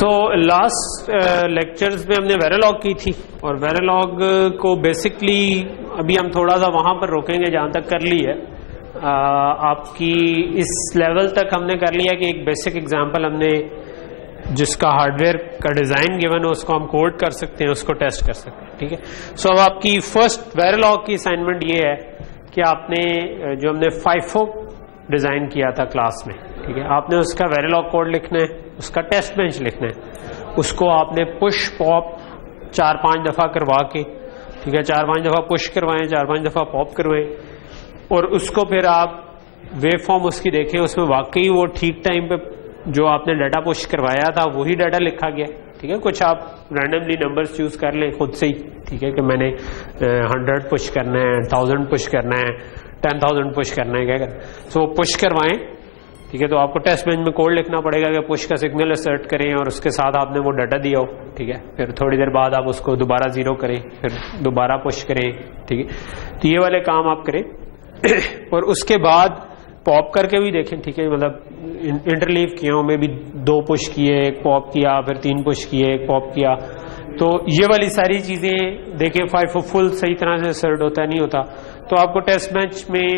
So last lectures में हमने वेरालॉग की थी और वेरालॉग को बेसिकली अभी हम थोड़ा सा वहां पर रोकेंगे जहां तक कर ली है। आपकी इस लेवल तक हमने कर लिया कि एक बेसिक एग्जांपल हमने जिसका हार्डवेयर का डिजाइन गिवन हो उसको हम कोड कर सकते हैं, उसको टेस्ट कर सकते हैं। ठीक है, सो अब आपकी फर्स्ट वेरालॉग की असाइनमेंट ये है कि आपने जो हमने FIFO डिजाइन किया था क्लास में, ठीक है, आपने उसका वेरालॉग कोड लिखना है, उसका टेस्ट बेंच लिखना है, उसको आपने पुश पॉप 4-5 दफा करवा के, ठीक है, 4-5 दफा पुश करवाएं, 4-5 दफा पॉप करवाएं और उसको फिर आप वेव फॉर्म उसकी देखें, उसमें वाकई वो ठीक टाइम पे जो आपने डाटा पुश करवाया था वही डाटा लिखा गया। ठीक है, कुछ आप रैंडमली नंबर्स चूज कर लें खुद से ही, ठीक है, कि मैंने 100 पुश करना है, 1000 पुश करना है, 10,000 पुश करना है, क्या करना, सो पुश करवाएं। ठीक है, तो आपको टेस्ट बेंच में कोड लिखना पड़ेगा कि पुश का सिग्नल असर्ट करें और उसके साथ आपने वो डाटा दिया हो। ठीक है, फिर थोड़ी देर बाद आप उसको दोबारा 0 करें, फिर दोबारा पुश करें। ठीक है, तो ये वाले काम आप करें और उसके बाद पॉप करके भी देखें। ठीक है, मतलब इंटरलीव किया हूं, में भी 2 पुश किए, 1 पॉप किया, फिर 3 पुश किए, 1 पॉप किया, तो ये वाली सारी चीजें देखें। FIFO फुल सही तरह से सर्ट होता है नहीं होता, तो आपको टेस्ट बेंच में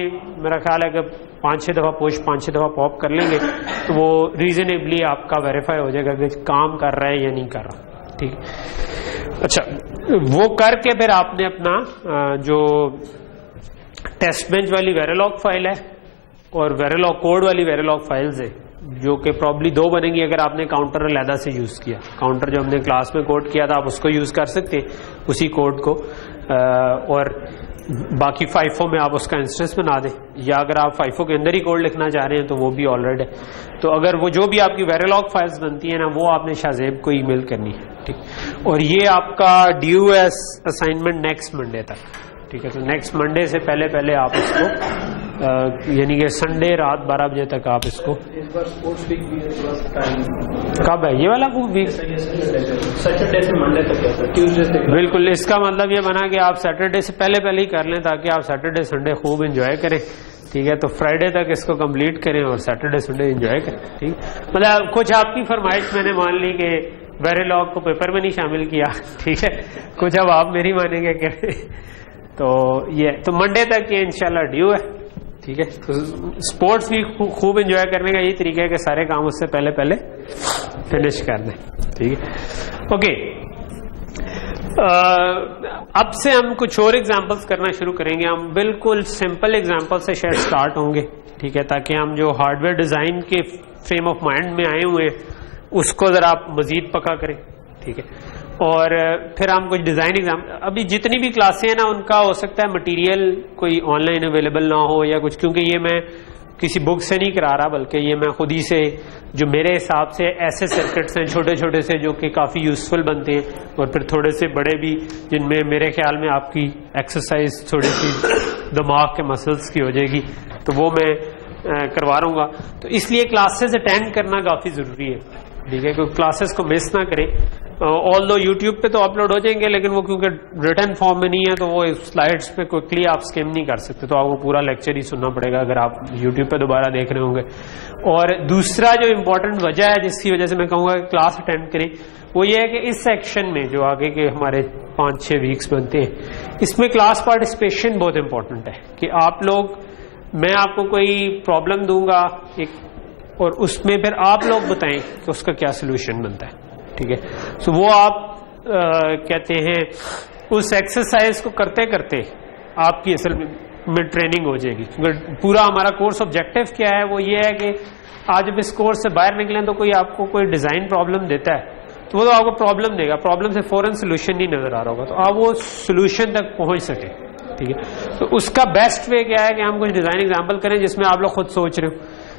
मेरा ख्याल है कि 5-6 दफा पुश 5-6 दफा पॉप कर लेंगे तो वो रीजनेबली आपका वेरीफाई हो जाएगा कि काम कर रहा है या नहीं कर रहा। ठीक है, अच्छा, वो करके फिर आपने अपना जो टेस्ट बेंच वाली वेरालॉग फाइल है और वेरालॉग कोड वाली वेरालॉग फाइल्स है, जो कि प्रॉब्ली 2 बनेंगी अगर आपने काउंटर अलहदा से यूज किया। काउंटर जो हमने क्लास में कोड किया था आप उसको यूज कर सकते हैं, उसी कोड को, और बाकी FIFO में आप उसका इंस्टेंस बना दें, या अगर आप FIFO के अंदर ही कोड लिखना चाह रहे हैं तो वो भी ऑलरेड है। तो अगर वो जो भी आपकी वेरालॉग फाइल्स बनती है ना, वो आपने शाहजेब को ईमेल करनी है। ठीक, और ये आपका DUS असाइनमेंट नेक्स्ट मंडे तक। ठीक है, तो नेक्स्ट मंडे से पहले आप इसको यानी कि संडे रात 12 बजे तक आप इसको, इस बार स्पोर्ट्स वीक भी है, कब है ये वाला वीक? सैटरडे से मंडे तक है, ट्यूसडे से। बिल्कुल, इसका मतलब ये बना कि आप सैटरडे से पहले ही कर लें ताकि आप सैटरडे संडे खूब एंजॉय करें। ठीक है, तो फ्राइडे तक इसको कंप्लीट करें और सैटरडे संडे एंजॉय करें। ठीक, मतलब कुछ आपकी फरमाइश मैंने मान ली कि वेरालॉग को पेपर में नहीं शामिल किया। ठीक है, कुछ अब आप मेरी मानेंगे कि तो ये तो मंडे तक ये इंशाल्लाह ड्यू है। ठीक है, तो स्पोर्ट्स भी खूब एंजॉय करने का यही तरीका है कि सारे काम उससे पहले फिनिश कर दें। ठीक है, ओके, अब से हम कुछ और एग्जांपल्स करना शुरू करेंगे। हम बिल्कुल सिंपल एग्जांपल से शायद स्टार्ट होंगे। ठीक है, ताकि हम जो हार्डवेयर डिजाइन के फ्रेम ऑफ माइंड में आए हुए हैं उसको जरा आप मजीद पक्का करें। ठीक है, और फिर हम कुछ डिजाइन एग्जाम, अभी जितनी भी क्लासें हैं ना उनका हो सकता है मटेरियल कोई ऑनलाइन अवेलेबल ना हो या कुछ, क्योंकि ये मैं किसी बुक से नहीं करा रहा, बल्कि ये मैं खुद ही से जो मेरे हिसाब से ऐसे सर्किट्स हैं छोटे छोटे से जो कि काफी यूजफुल बनते हैं, और फिर थोड़े से बड़े भी जिनमें मेरे ख्याल में आपकी एक्सरसाइज थोड़ी सी दिमाग के मसल्स की हो जाएगी, तो वो मैं करवा रहूंगा। तो इसलिए क्लासेस अटेंड करना काफी जरूरी है। ठीक है, क्योंकि क्लासेस को मिस ना करें। ऑल दो यूट्यूब पे तो अपलोड हो जाएंगे, लेकिन वो क्योंकि रिटन फॉर्म में नहीं है तो वो स्लाइड्स पे क्विकली आप स्किम नहीं कर सकते, तो आपको पूरा लेक्चर ही सुनना पड़ेगा अगर आप यूट्यूब पे दोबारा देख रहे होंगे। और दूसरा जो इम्पोर्टेंट वजह है जिसकी वजह से मैं कहूँगा कि क्लास अटेंड करें, वो ये है कि इस सेक्शन में जो आगे के हमारे 5-6 वीक्स बनते हैं, इसमें क्लास पार्टिसिपेशन बहुत इंपॉर्टेंट है कि आप लोग, मैं आपको कोई प्रॉब्लम दूंगा एक, और उसमें फिर आप लोग बताएं कि उसका क्या सोल्यूशन बनता है। ठीक है, तो वो आप कहते हैं उस एक्सरसाइज को करते करते आपकी असल में ट्रेनिंग हो जाएगी। पूरा हमारा कोर्स ऑब्जेक्टिव क्या है, वो ये है कि आज जब इस कोर्स से बाहर निकलें तो कोई आपको कोई डिजाइन प्रॉब्लम देता है तो वो तो आपको प्रॉब्लम देगा, प्रॉब्लम से फौरन सोल्यूशन नहीं नजर आ रहा होगा, तो आप वो सोल्यूशन तक पहुंच सके। ठीक है, तो उसका बेस्ट वे क्या है कि हम कुछ डिजाइन एग्जाम्पल करें जिसमें आप लोग खुद सोच रहे हो,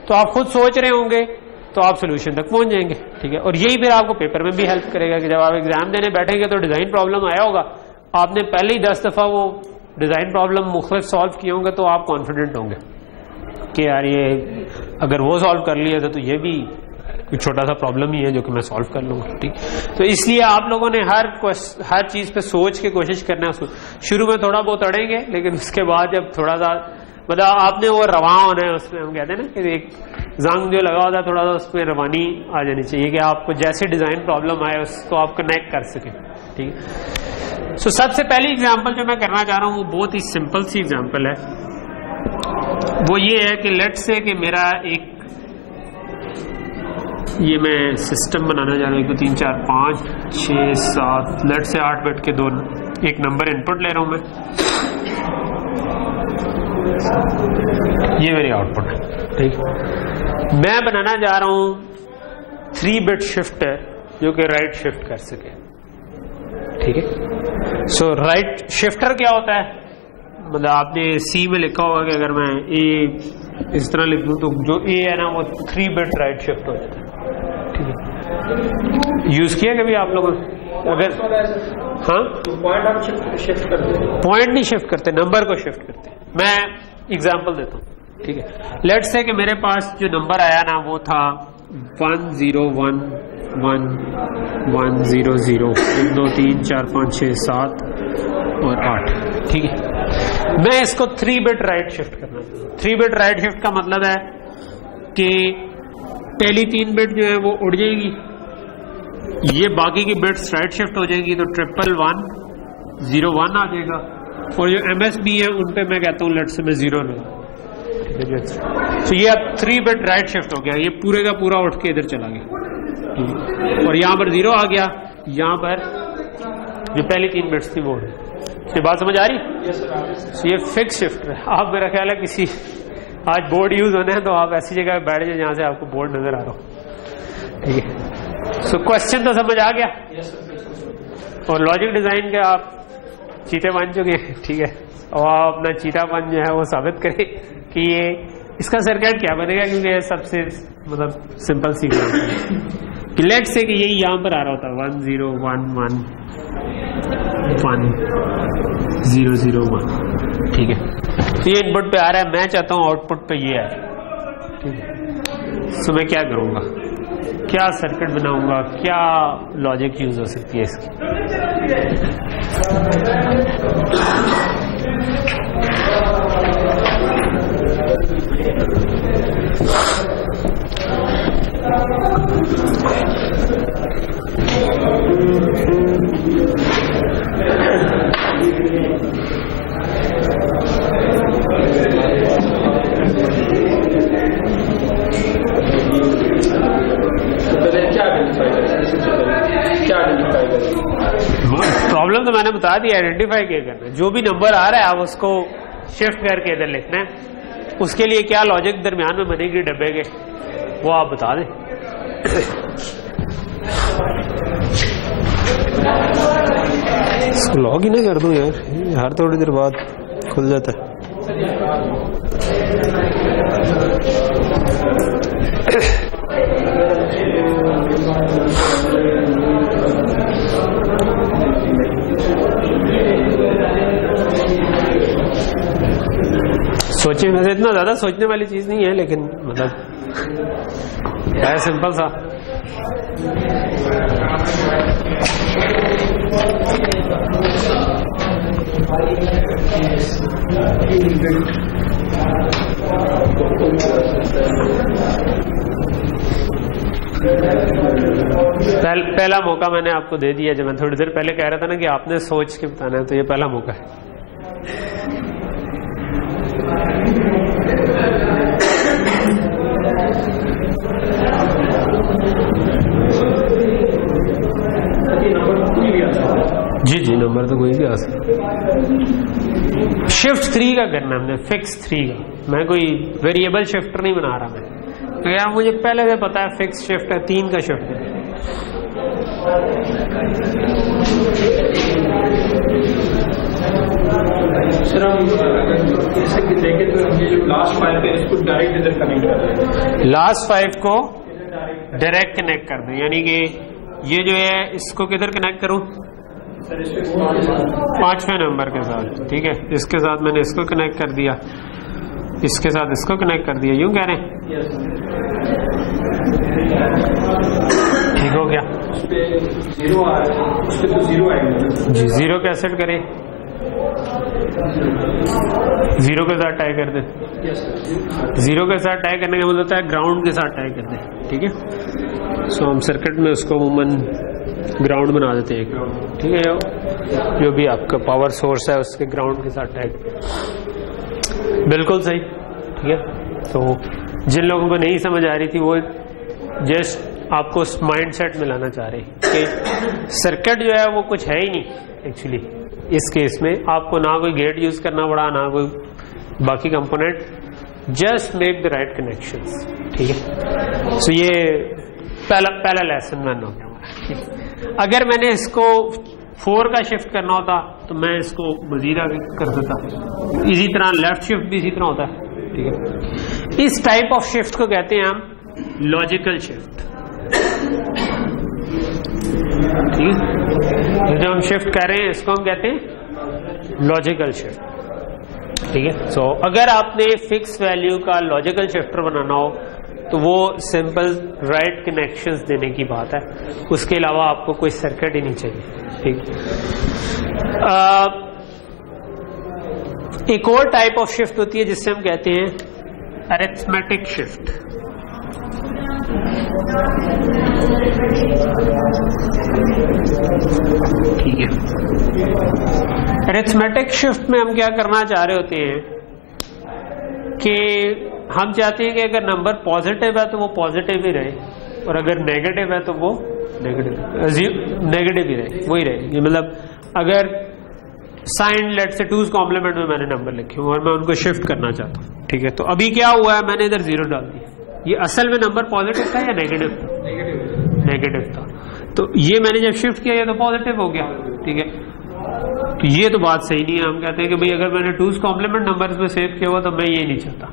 तो आप खुद सोच रहे होंगे तो आप सोल्यूशन तक पहुंच जाएंगे। ठीक है, और यही फिर आपको पेपर में भी हेल्प करेगा कि जब आप एग्जाम देने बैठेंगे तो डिजाइन प्रॉब्लम आया होगा, आपने पहले ही 10 दफा वो डिजाइन प्रॉब्लम मुख्तलिफ सॉल्व किए होंगे, तो आप कॉन्फिडेंट होंगे कि यार ये अगर वो सॉल्व कर लिया था तो ये भी छोटा सा प्रॉब्लम ही है जो कि मैं सॉल्व कर लूंगा। ठीक, तो इसलिए आप लोगों ने हर चीज पे सोच के कोशिश करना है। शुरू में थोड़ा बहुत अड़ेंगे, लेकिन उसके बाद जब थोड़ा सा मतलब आपने वो रवा होना है, उसमें हम कहते हैं ना कि एक जंग जो लगा होता है थोड़ा सा उसमें रवानी आ जानी चाहिए कि आपको जैसे डिजाइन प्रॉब्लम आए उसको आप कनेक्ट कर सकें, ठीक है। सो सबसे पहली एग्जांपल जो मैं करना चाह रहा हूँ वो बहुत ही सिंपल सी एग्जांपल है। वो ये है कि लेट से कि मेरा एक ये मैं सिस्टम बनाना चाह रहा हूँ, 1 2 3 4 5 6 7 लेट से 8 बिट के दो एक नंबर इनपुट ले रहा हूं मैं, ये मेरी आउटपुट है, ठीक। मैं बनाना चाह रहा हूं 3 बिट शिफ्टर जो कि राइट शिफ्ट कर सके, ठीक है। सो राइट शिफ्टर क्या होता है, मतलब आपने सी में लिखा होगा कि अगर मैं ए इस तरह लिख दूं तो जो ए है ना वो 3 बिट राइट शिफ्ट हो जाता है, ठीक है। यूज किया कभी आप लोगों ने? अगर हाँ, तो पॉइंट आप शिफ्ट करते हैं? पॉइंट नहीं शिफ्ट करते, नंबर को शिफ्ट करते हैं। मैं एग्जांपल देता हूँ, ठीक है। लेट्स से कि मेरे पास जो नंबर आया ना वो था 1 0 1 1 1 0 0 1 2 3 4 5 6 7 और 8, ठीक है। मैं इसको 3 बिट राइट शिफ्ट करना चाहता हूँ। 3 बिट राइट शिफ्ट का मतलब है कि पहली 3 बिट जो है वो उड़ जाएगी, ये बाकी की बिट्स राइट शिफ्ट हो जाएगी, तो 1 0 1 आ जाएगा, और जो MSB है उन पे मैं कहता हूँ लेट से मैं 0 लगा, ठीक है। तो ये अब 3 बिट राइट शिफ्ट हो गया, ये पूरे का पूरा उठ के इधर चला गया, ठीक है। और यहाँ पर 0 आ गया, यहाँ पर जो पहली 3 बिट्स थी वो, ये बात समझ आ रही? तो ये फिक्स शिफ्ट है। आप मेरा ख्याल है किसी आज बोर्ड यूज होने हैं तो आप ऐसी जगह बैठ जाए जहां से आपको बोर्ड नजर आ रहा हो, ठीक है। सो क्वेश्चन तो समझ आ गया, और लॉजिक डिजाइन के आप चीते बन चुके हैं, ठीक है। और आप अपना चीतापन जो है वो साबित करें कि ये इसका सर्किट क्या बनेगा, क्योंकि ये सबसे मतलब सिंपल सी कि लेट से कि यही यहां पर आ रहा होता 1 0 1 1 1 0 0 1, ठीक है। तो ये इनपुट पे आ रहा है, मैं चाहता हूं आउटपुट पे ये आए, ठीक है। तो मैं क्या करूंगा, क्या सर्किट बनाऊंगा, क्या लॉजिक यूज हो सकती है इसकी? प्रॉब्लम तो मैंने बता दिया, आइडेंटिफाई क्या करना है। जो भी नंबर आ रहा है आप उसको शिफ्ट करके इधर लिखना है, उसके लिए क्या लॉजिक दरमियान में बनेगी डब्बे के वो आप बता दें। इसको लॉग ही ना कर दूं यार, हर थोड़ी देर बाद खुल जाता है। सोचे वैसे इतना ज्यादा सोचने वाली चीज नहीं है, लेकिन मतलब है सिंपल सा। पहला मौका मैंने आपको दे दिया, जब मैं थोड़ी देर पहले कह रहा था ना कि आपने सोच के बताना है, तो ये पहला मौका है। जी जी, नंबर तो कोई भी आ सकता। शिफ्ट 3 का करना हमने, फिक्स 3 का। मैं कोई वेरिएबल शिफ्टर नहीं बना रहा मैं, तो यार मुझे पहले से पता है फिक्स शिफ्ट है, 3 का शिफ्ट है। सर हम जैसे कि देखें तो ये जो लास्ट 5 है इसको डायरेक्ट इधर कनेक्ट कर दें, लास्ट 5 को डायरेक्ट कनेक्ट कर दें, यानी कि ये जो है इसको किधर कनेक्ट करूं? सर इसको 5वें नंबर के साथ, ठीक है। इसके साथ मैंने इसको कनेक्ट कर दिया, इसके साथ इसको कनेक्ट कर दिया, यूं कह रहे हैं, ठीक हो गया। उस पे 0 आ रहा है, उस पे तो 0 आएगा जी। 0 कैसे करें? जीरो के साथ टाई कर दे। जीरो के साथ टाई करने का मतलब होता है ग्राउंड के साथ टाई कर दे, ठीक है। सो हम सर्किट में उसको अमूमन ग्राउंड बना देते हैं, ठीक है। जो भी आपका पावर सोर्स है उसके ग्राउंड के साथ टाई, बिल्कुल सही, ठीक है। तो जिन लोगों को नहीं समझ आ रही थी वो जस्ट आपको उस माइंड सेट में लाना चाह रहे कि सर्किट जो है वो कुछ है ही नहीं एक्चुअली। इस केस में आपको ना कोई गेट यूज करना पड़ा, ना कोई बाकी component, just make the right connections, ठीक है। सो ये पहला लेसन मैंने हो गया। अगर मैंने इसको 4 का शिफ्ट करना होता तो मैं इसको मजीद आगे कर देता। इसी तरह लेफ्ट शिफ्ट भी इसी तरह होता है, ठीक है। इस टाइप ऑफ शिफ्ट को कहते हैं हम लॉजिकल शिफ्ट, ठीक है। जो हम शिफ्ट कर रहे हैं इसको हम कहते हैं लॉजिकल शिफ्ट, ठीक है। सो अगर आपने फिक्स वैल्यू का लॉजिकल शिफ्टर बनाना हो तो वो सिंपल राइट कनेक्शंस देने की बात है, उसके अलावा आपको कोई सर्किट ही नहीं चाहिए, ठीक। एक और टाइप ऑफ शिफ्ट होती है जिससे हम कहते हैं अरिथमेटिक शिफ्ट, ठीक है। अरिथमेटिक शिफ्ट में हम क्या करना चाह रहे होते हैं कि हम चाहते हैं कि अगर नंबर पॉजिटिव है तो वो पॉजिटिव ही रहे, और अगर नेगेटिव है तो वो नेगेटिव ही रहे, वही रहे। ये मतलब अगर साइन लेट से 2's कॉम्प्लीमेंट में मैंने नंबर लिखे और मैं उनको शिफ्ट करना चाहता हूँ, ठीक है। तो अभी क्या हुआ है, मैंने इधर 0 डाल दिया। ये असल में नंबर पॉजिटिव था या नेगेटिव था? नेगेटिव था। तो ये मैंने जब शिफ्ट किया ये तो पॉजिटिव हो गया, ठीक है। तो ये तो बात सही नहीं है। हम कहते हैं कि भाई अगर मैंने 2's कॉम्प्लीमेंट नंबर में सेव किया हुआ तो मैं ये नहीं चाहता।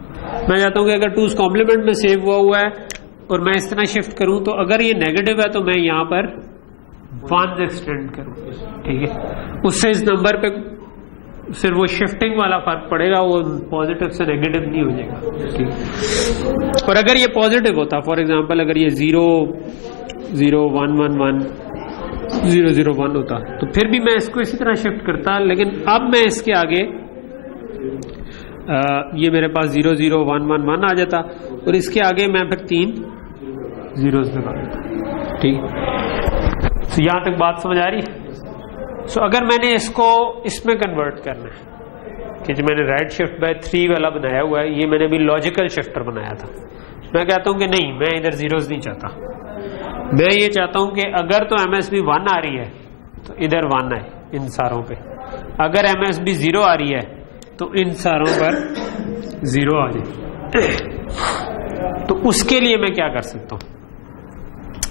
मैं चाहता हूँ कि अगर 2's कॉम्प्लीमेंट में सेव हुआ है और मैं इस तरह शिफ्ट करूं तो अगर ये नेगेटिव है तो मैं यहाँ पर 1 एक्सटेंड करूं, ठीक है। उससे इस नंबर पे सिर्फ वो शिफ्टिंग वाला फर्क पड़ेगा, वो पॉजिटिव से नेगेटिव नहीं हो जाएगा, ठीक। और अगर ये पॉजिटिव होता, फॉर एग्जांपल अगर ये 0 0 1 1 1 0 0 1 होता तो फिर भी मैं इसको इसी तरह शिफ्ट करता, लेकिन अब मैं इसके आगे ये मेरे पास 0 0 1 1 1 आ जाता और इसके आगे मैं फिर 3 zeros लगा देता, ठीक। तो यहां तक बात समझ आ रही है? सो अगर मैंने इसको इसमें कन्वर्ट करना है कि जो मैंने राइट शिफ्ट बाय 3 वाला बनाया हुआ है, ये मैंने भी लॉजिकल शिफ्टर बनाया था। मैं कहता हूं कि नहीं, मैं इधर जीरोस नहीं चाहता, मैं ये चाहता हूं कि अगर तो MSB 1 आ रही है तो इधर 1 आए इन सारों पे, अगर MSB 0 आ रही है तो इन सारों पर 0 आ जाए। तो उसके लिए मैं क्या कर सकता हूं?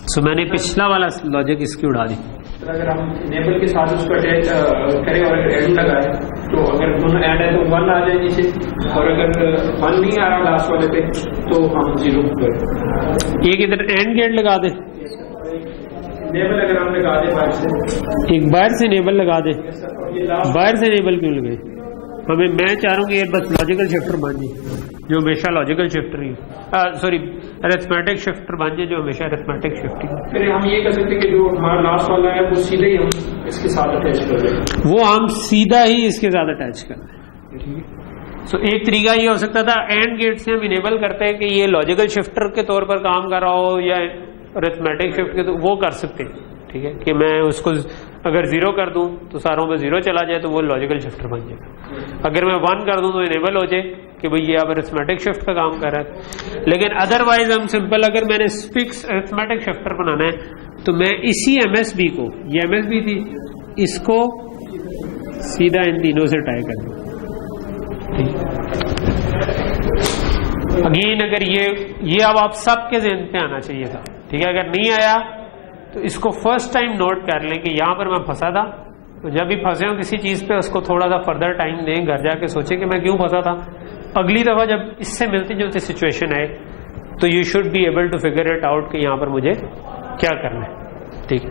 सो मैंने पिछला वाला लॉजिक इसकी उड़ा दी। अगर हम नेबल के साथ उसको अटैच करें और एंड लगाए तो अगर दोनों एंड है तो 1 आ जाए नीचे, और अगर 1 नहीं आ रहा लास्ट वाले पे तो हम 0 करें। एक इधर एंड गेट लगा दे, नेबल अगर हम लगा दे बाहर से, एक बाहर से नेबल लगा दे। बाहर से नेबल क्यों लगे? हमें, मैं चाह रहा हूँ कि ये बस लॉजिकल शिफ्टर बन जाए जो हमेशा लॉजिकल शिफ्टर ही, सॉरी अरिथमेटिक शिफ्टर बन जाए जो हमेशा अरिथमेटिक शिफ्टिंग। फिर हम ये कर सकते हैं कि जो हमारा लास्ट वाला है वो सीधे ही हम इसके साथ अटैच कर दें, वो हम सीधा ही इसके साथ अटैच कर दें, ठीक है। सो एक तरीका ये हो सकता था, एंड गेट से हम इनेबल करते हैं कि ये लॉजिकल शिफ्टर के तौर पर काम कर रहा हो या अरिथमेटिक शिफ्ट के, तो वो कर सकते हैं, ठीक है। कि मैं उसको अगर 0 कर दूं तो सारों में 0 चला जाए तो वो लॉजिकल शिफ्टर बन जाएगा। अगर मैं 1 कर दूं तो इनेबल हो जाए कि भाई ये अब अरिथमेटिक शिफ्ट का काम कर रहा है। लेकिन अदरवाइज हम सिंपल, अगर मैंने फिक्स अरिथमेटिक शिफ्टर बनाना है तो मैं इसी MSB को, ये MSB थी, इसको सीधा इन तीनों से टाई कर दूं, अगेन अगर ये अब आप सबके ज़हन पे आना चाहिए था, ठीक है। अगर नहीं आया तो इसको फर्स्ट टाइम नोट कर लें कि यहां पर मैं फंसा था, तो जब भी फंसे हो किसी चीज पे उसको थोड़ा सा फर्दर टाइम दें, घर जाके सोचें कि मैं क्यों फंसा था। अगली दफा जब इससे मिलती जुलती सिचुएशन है तो you should be able to figure it out कि यहां पर मुझे क्या करना है, ठीक है।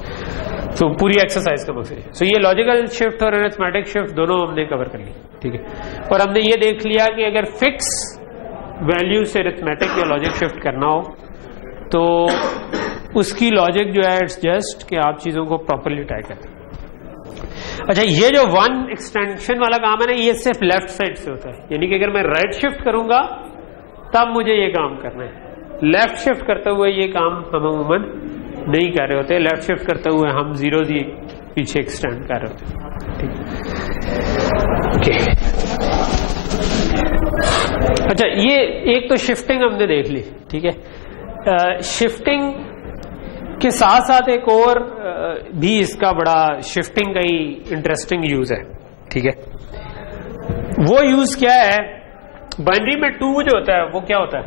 तो पूरी एक्सरसाइज का मकसद है। सो ये लॉजिकल शिफ्ट और अरिथमेटिक शिफ्ट दोनों हमने कवर कर ली, ठीक है। और हमने ये देख लिया कि अगर फिक्स वैल्यू से अरिथमेटिक या लॉजिक शिफ्ट करना हो तो उसकी लॉजिक जो है इट्स जस्ट कि आप चीजों को प्रॉपरली टाई करें। अच्छा, ये जो वन एक्सटेंशन वाला काम है ना, ये सिर्फ लेफ्ट साइड से होता है, यानी कि अगर मैं राइट शिफ्ट करूंगा तब मुझे ये काम करना है। लेफ्ट शिफ्ट करते हुए ये काम हम अमूमन नहीं कर रहे होते, लेफ्ट शिफ्ट करते हुए हम जीरो ही पीछे एक्सटेंड कर रहे होते। ठीक, अच्छा, ये एक तो शिफ्टिंग हमने देख ली, ठीक है। शिफ्टिंग के साथ साथ एक और भी इसका बड़ा शिफ्टिंग का ही इंटरेस्टिंग यूज है, ठीक है। वो यूज क्या है, बाइनरी में 2 जो होता है वो क्या होता है,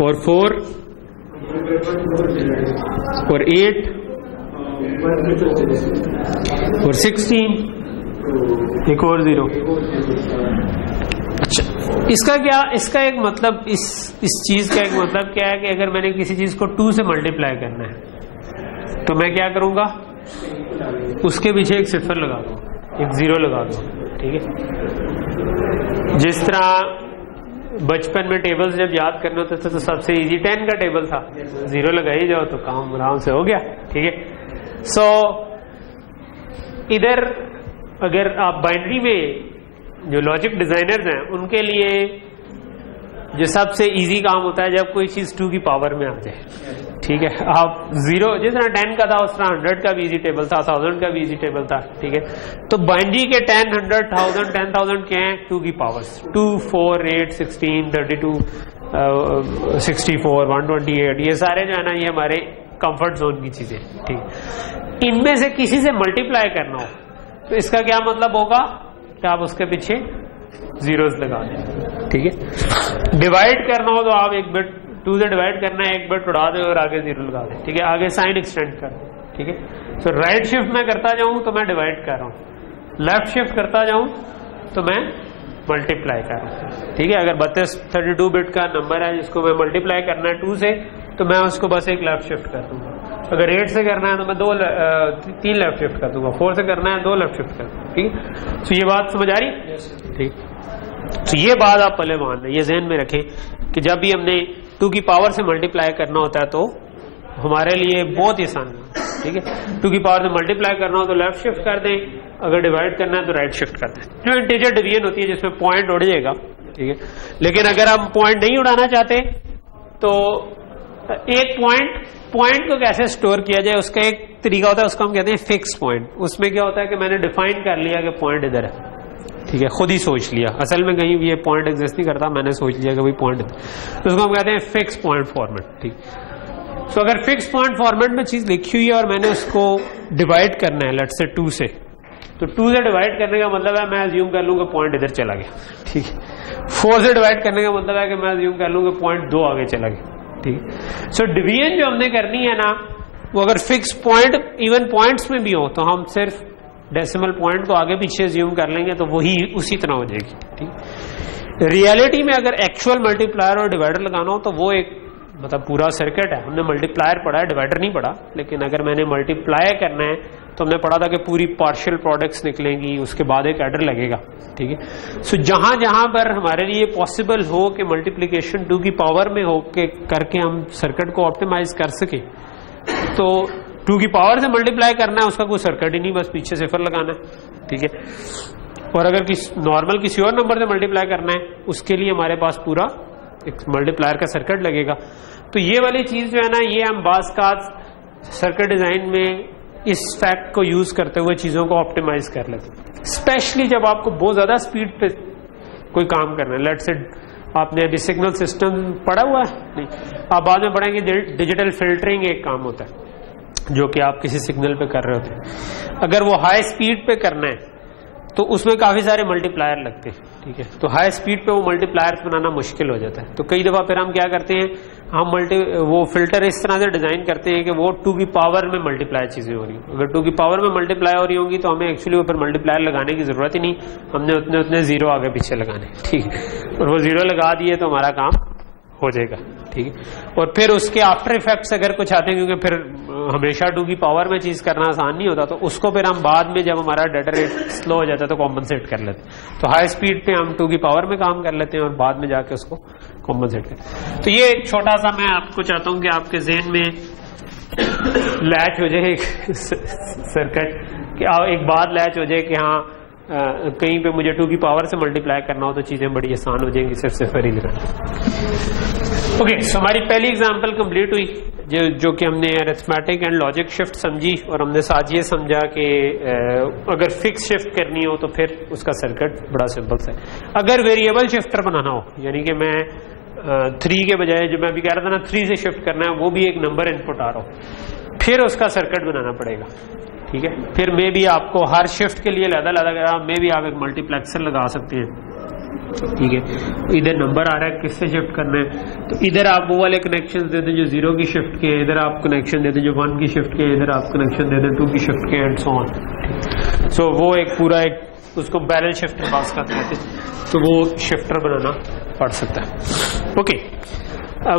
और 4 और 8 और 16 एक और 0। अच्छा, इसका एक मतलब, इस चीज का एक मतलब क्या है कि अगर मैंने किसी चीज को 2 से मल्टीप्लाई करना है तो मैं क्या करूंगा, उसके पीछे एक सिफर लगा दूंगा, एक 0 लगा दूंगा, ठीक है। जिस तरह बचपन में टेबल्स जब याद करने होते थे तो सबसे इजी 10 का टेबल था, 0 लगा ही जाओ तो काम आराम से हो गया, ठीक है। सो इधर अगर आप बाइनरी में जो लॉजिक डिजाइनर्स हैं उनके लिए जो सबसे इजी काम होता है जब कोई चीज 2 की पावर में आ जाए, ठीक है। आप 0 जिस तरह 10 का था उस तरह 100 का भी इजी टेबल था, 1000 का भी इजी टेबल था, ठीक है। तो बाइनरी के 10, 100, 1000, 10,000 के हैं 2 की पावर्स, 2, 4, 8, 16, 32, 64, 128, ये सारे जो है ना, ये हमारे कंफर्ट जोन की चीजें, ठीक है। इनमें से किसी से मल्टीप्लाई करना हो तो इसका क्या मतलब होगा कि आप उसके पीछे जीरोस लगा दें, ठीक है। डिवाइड करना हो तो आप एक बिट 2 से डिवाइड करना है, एक बिट उड़ा दे और आगे 0 लगा दे, ठीक है। आगे साइन एक्सटेंड कर दे, ठीक है। तो राइट शिफ्ट में करता जाऊं तो मैं डिवाइड कर रहा हूं, लेफ्ट शिफ्ट करता जाऊं तो मैं मल्टीप्लाई कर रहा हूं, ठीक है। अगर 32 बिट का नंबर है जिसको मैं मल्टीप्लाई करना है 2 से तो मैं उसको बस एक लेफ्ट शिफ्ट कर दूंगा। अगर 8 से करना है तो मैं 3 लेफ्ट शिफ्ट कर दूंगा, 4 से करना है 2 लेफ्ट शिफ्ट कर दूंगा, ठीक है। तो ये बात समझ आ रही, ठीक। तो ये बात आप पहले मान लें, ये ज़हन में रखें कि जब भी हमने 2 की पावर से मल्टीप्लाई करना होता है तो हमारे लिए बहुत ही आसान है, ठीक है। 2 की पावर से मल्टीप्लाई करना हो तो लेफ्ट शिफ्ट कर दें, अगर डिवाइड करना है तो राइट शिफ्ट कर दें। जो इंटीजर डिवीजन होती है जिसमें पॉइंट उड़ जाएगा, ठीक है। लेकिन अगर हम पॉइंट नहीं उड़ाना चाहते तो एक पॉइंट को कैसे स्टोर किया जाए उसका एक तरीका होता है, उसको हम कहते हैं फिक्स पॉइंट। उसमें क्या होता है कि मैंने डिफाइन कर लिया कि पॉइंट इधर है, ठीक है, खुद ही सोच लिया, असल में कहीं ये पॉइंट एग्जिस्ट नहीं करता, मैंने सोच लिया कि भाई पॉइंट है, तो उसको हम कहते हैं फिक्स पॉइंट फॉर्मेट, ठीक। तो अगर फिक्स पॉइंट फॉर्मेट में चीज लिखी हुई है और मैंने उसको डिवाइड करना है लेट्स से 2 से, तो 2 से डिवाइड करने का मतलब है मैं अज्यूम कर लूंगा पॉइंट इधर चला गया, ठीक है। 4 से डिवाइड करने का मतलब है कि मैं अज्यूम कर लूंगा पॉइंट 2 आगे चला गया, ठीक है। सो डिवीजन जो हमने करनी है ना, वो अगर फिक्स पॉइंट इवन पॉइंट्स में भी हो तो हम सिर्फ डेसिमल पॉइंट को आगे पीछे ज्यूम कर लेंगे तो वही उसी तरह हो जाएगी, ठीक। रियलिटी में अगर एक्चुअल मल्टीप्लायर और डिवाइडर लगाना हो तो वो एक मतलब पूरा सर्किट है। हमने मल्टीप्लायर पढ़ा है, डिवाइडर नहीं पढ़ा, लेकिन अगर मैंने मल्टीप्लाई करना है तो हमने पढ़ा था कि पूरी पार्शियल प्रोडक्ट्स निकलेंगी, उसके बाद एक एडर लगेगा, ठीक है। सो जहां जहां पर हमारे लिए पॉसिबल हो कि मल्टीप्लीकेशन 2 की पावर में हो के करके हम सर्किट को ऑप्टिमाइज कर सके, तो 2 की पावर से मल्टीप्लाई करना है, उसका कोई सर्किट ही नहीं, बस पीछे सिफर लगाना है, ठीक है। और अगर नॉर्मल किसी और नंबर से मल्टीप्लाई करना है उसके लिए हमारे पास पूरा एक मल्टीप्लायर का सर्किट लगेगा। तो ये वाली चीज जो है ना, ये हम बाज़ का सर्किट डिजाइन में इस फैक्ट को यूज करते हुए चीजों को ऑप्टिमाइज कर लेते हैं, स्पेशली जब आपको बहुत ज्यादा स्पीड पे कोई काम करना है। लेट्स से आपने अभी सिग्नल सिस्टम पढ़ा हुआ है, नहीं, आप बाद में पढ़ेंगे डिजिटल फिल्टरिंग एक काम होता है जो कि आप किसी सिग्नल पे कर रहे होते हैं। अगर वो हाई स्पीड पे करना है तो उसमें काफी सारे मल्टीप्लायर लगते हैं, ठीक है। तो हाई स्पीड पे वो मल्टीप्लायर्स बनाना मुश्किल हो जाता है। तो कई दफा फिर हम क्या करते हैं, हम वो फिल्टर इस तरह से डिजाइन करते हैं कि वो 2 की पावर में मल्टीप्लाई चीजें हो रही हो। अगर 2 की पावर में मल्टीप्लाई हो रही होंगी तो हमें एक्चुअली वो फिर मल्टीप्लायर लगाने की जरूरत ही नहीं, हमने उतने 0 आगे पीछे लगाने, ठीक है। और वो 0 लगा दिए तो हमारा काम हो जाएगा, ठीक है। और फिर उसके आफ्टर इफेक्ट्स अगर कुछ आते हैं, क्योंकि फिर हमेशा 2 की पावर में चीज करना आसान नहीं होता, तो उसको फिर हम बाद में जब हमारा डाटा रेट स्लो हो जाता है तो कॉम्पनसेट कर लेते हैं। तो हाई स्पीड पे हम 2 की पावर में काम कर लेते हैं और बाद में जाके उसको कॉम्पनसेट करते हैं। तो ये एक छोटा सा मैं आपको चाहता हूं कि आपके ज़हन में लैच हो जाए एक सर्किट कि एक बात लैच हो जाए कि हाँ कहीं पे मुझे 2 की पावर से मल्टीप्लाई करना हो तो चीजें बड़ी आसान हो जाएंगी सिर्फ सिफर ही लगाना। ओके, सो हमारी पहली एग्जांपल कंप्लीट हुई जो कि हमने अरिथमेटिक एंड लॉजिक शिफ्ट समझी, और हमने साथ ये समझा कि अगर फिक्स शिफ्ट करनी हो तो फिर उसका सर्किट बड़ा सिंपल सा है। अगर वेरिएबल शिफ्टर बनाना हो, यानी कि मैं 3 के बजाय जो मैं अभी कह रहा था ना 3 से शिफ्ट करना है, वो भी एक नंबर इनपुट आ रहा हो, फिर उसका सर्किट बनाना पड़ेगा। ठीक है, फिर मे भी आपको हर शिफ्ट के लिए अलग-अलग मे भी आप एक मल्टीप्लेक्सर लगा सकते हैं। ठीक है, इधर नंबर आ रहा है किससे शिफ्ट करना है, तो इधर आप वो वाले कनेक्शन दे दें जो 0 की शिफ्ट के, इधर आप कनेक्शन दे दें जो 1 की शिफ्ट के, इधर आप कनेक्शन दे दें 2 की शिफ्ट के, एंड सो ऑन। सो वो एक पूरा एक उसको बैरल शिफ्टर पास करते हैं, तो वो शिफ्टर बनाना पड़ सकता है। ओके,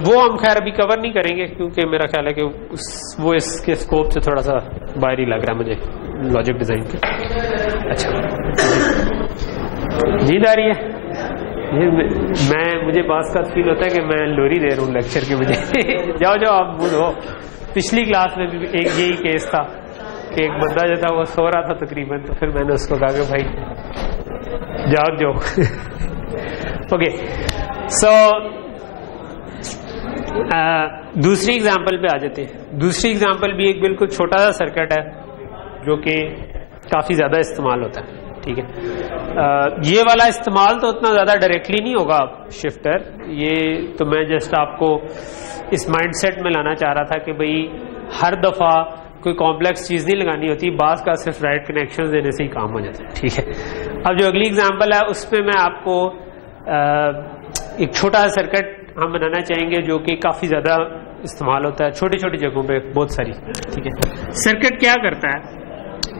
वो हम खैर अभी कवर नहीं करेंगे क्योंकि मेरा ख्याल है कि वो इसके स्कोप से थोड़ा सा बाहर ही लग रहा है मुझे लॉजिक डिजाइन के। अच्छा, नींद आ रही है? मुझे पास का फील होता है कि मैं लोरी दे रहा हूँ लेक्चर की वजह। जाओ जाओ आप मूड हो। पिछली क्लास में भी एक यही केस था कि एक बंदा जो था वो सो रहा था तकरीबन, तो फिर मैंने उसको कहा कि भाई जाग जाओ। ओके, सो दूसरी एग्जांपल पे आ जाते हैं। दूसरी एग्जांपल भी एक बिल्कुल छोटा सा सर्किट है जो कि काफी ज्यादा इस्तेमाल होता है। ठीक है, ये वाला इस्तेमाल तो उतना ज्यादा डायरेक्टली नहीं होगा शिफ्टर, ये तो मैं जस्ट आपको इस माइंडसेट में लाना चाह रहा था कि भाई हर दफा कोई कॉम्प्लेक्स चीज नहीं लगानी होती, बास का सिर्फ राइट कनेक्शन देने से ही काम हो जाता है। ठीक है, अब जो अगली एग्जांपल है उसमें मैं आपको एक छोटा सा सर्किट हम बनाना चाहेंगे जो कि काफी ज्यादा इस्तेमाल होता है छोटी छोटी जगहों पे बहुत सारी। ठीक है, सर्किट क्या करता है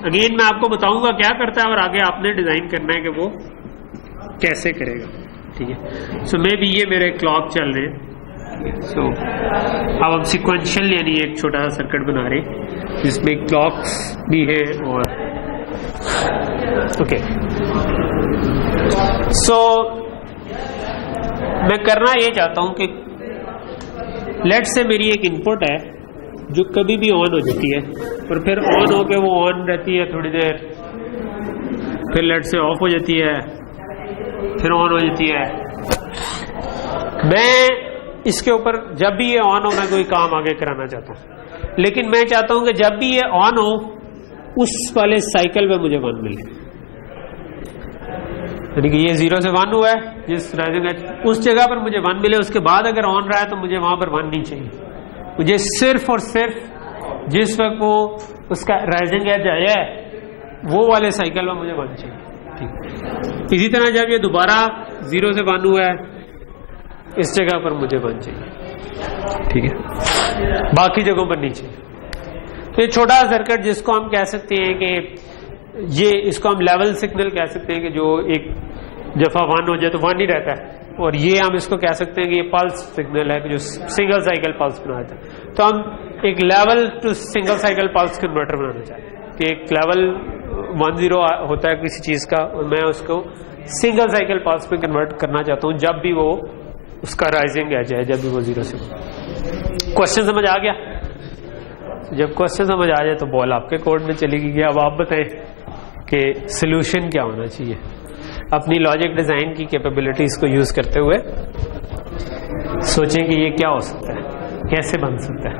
अगेन मैं आपको बताऊंगा क्या करता है और आगे आपने डिजाइन करना है कि वो कैसे करेगा। ठीक है, सो मे भी ये मेरे क्लॉक चल रहे हैं। सो अब हम सिक्वेंशियल यानी एक छोटा सा सर्किट बना रहे हैं जिसमें क्लॉक्स भी है और ओके। सो मैं करना ये चाहता हूं कि लेट से मेरी एक इनपुट है जो कभी भी ऑन हो जाती है और फिर ऑन होके वो ऑन रहती है थोड़ी देर, फिर लेट से ऑफ हो जाती है, फिर ऑन हो जाती है। मैं इसके ऊपर जब भी ये ऑन हो मैं कोई काम आगे कराना चाहता हूं, लेकिन मैं चाहता हूं कि जब भी ये ऑन हो उस वाले साइकिल में मुझे 1 मिले, यानी कि ये 0 से 1 हुआ है जिस राइजिंग एज उस जगह पर मुझे 1 मिले। उसके बाद अगर ऑन रहा है तो मुझे वहां पर 1 नहीं चाहिए, मुझे सिर्फ और सिर्फ जिस वक्त वो उसका राइजिंग एज आया है वो वाले साइकिल में मुझे 1 चाहिए। ठीक, इसी तरह जब ये दोबारा 0 से 1 हुआ है इस जगह पर मुझे 1 चाहिए। ठीक है, बाकी जगहों पर नहीं चाहिए। तो ये छोटा सर्किट जिसको हम कह सकते हैं कि ये इसको हम लेवल सिग्नल कह सकते हैं कि जो एक दफा 1 हो जाए तो 1 ही रहता है, और ये हम इसको कह सकते हैं कि ये पल्स सिग्नल है कि जो सिंगल साइकिल पल्स बनाता है। तो हम एक level to single cycle pulse converter बनाना चाहते हैं कि एक लेवल 1-0 होता है किसी चीज का और मैं उसको सिंगल साइकिल पल्स पे कन्वर्ट करना चाहता हूं जब भी वो उसका राइजिंग एज है, जब भी वो 0 से। क्वेश्चन समझ आ गया? जब क्वेश्चन समझ आ जाए तो बॉल आपके कोड में चलेगी कि अब आप बताएं कि सोल्यूशन क्या होना चाहिए अपनी लॉजिक डिजाइन की कैपेबिलिटीज को यूज करते हुए। सोचें कि ये क्या हो सकता है, कैसे बन सकता है।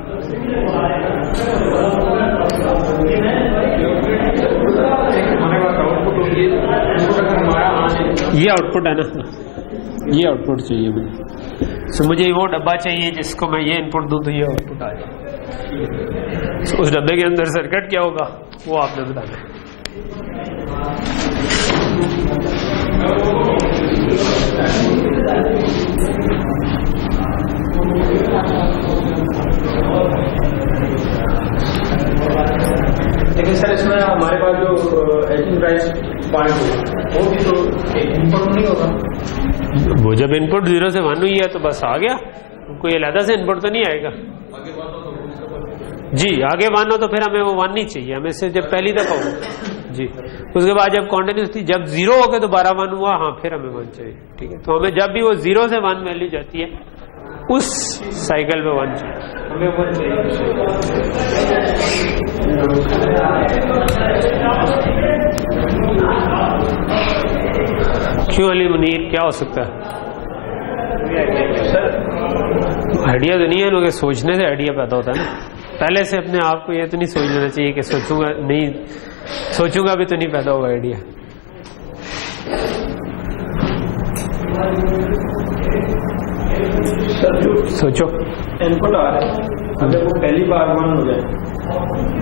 ये आउटपुट है ना, ये आउटपुट चाहिए मुझे। सो मुझे वो डब्बा चाहिए जिसको मैं ये इनपुट दूं तो ये आउटपुट आ जाए। उस डब्बे के अंदर सर्किट क्या होगा वो आपने बताना है। लेकिन सर इसमें हमारे पास जो एचिंग प्राइस पॉइंट होगा वो भी तो इनपुट नहीं होगा। वो जब इनपुट 0 से 1 हुई है तो बस आ गया, कोई अलग से इनपुट तो नहीं आएगा जी। आगे 1 हो तो फिर हमें वो 1 नहीं चाहिए, हमें से जब पहली दफा हो जी। उसके बाद जब कॉन्टिन्यूसली जब 0 हो गया दोबारा 1 हुआ, हाँ फिर हमें 1 चाहिए। ठीक है, तो हमें जब भी वो 0 से 1 वैल्यू जाती है उस साइकिल पे 1 चाहिए। हमें 1 चाहिए। क्यों अली मुनीर, क्या हो सकता है? आइडिया तो नहीं है, लोग सोचने से आइडिया पैदा होता है ना। पहले से अपने आप को ये तो नहीं सोच लेना चाहिए कि सोचूंगा नहीं, सोचूंगा भी तो नहीं पैदा होगा आइडिया। सोचो इनपुट आ रहा है, अगर वो पहली बार 1 हो जाए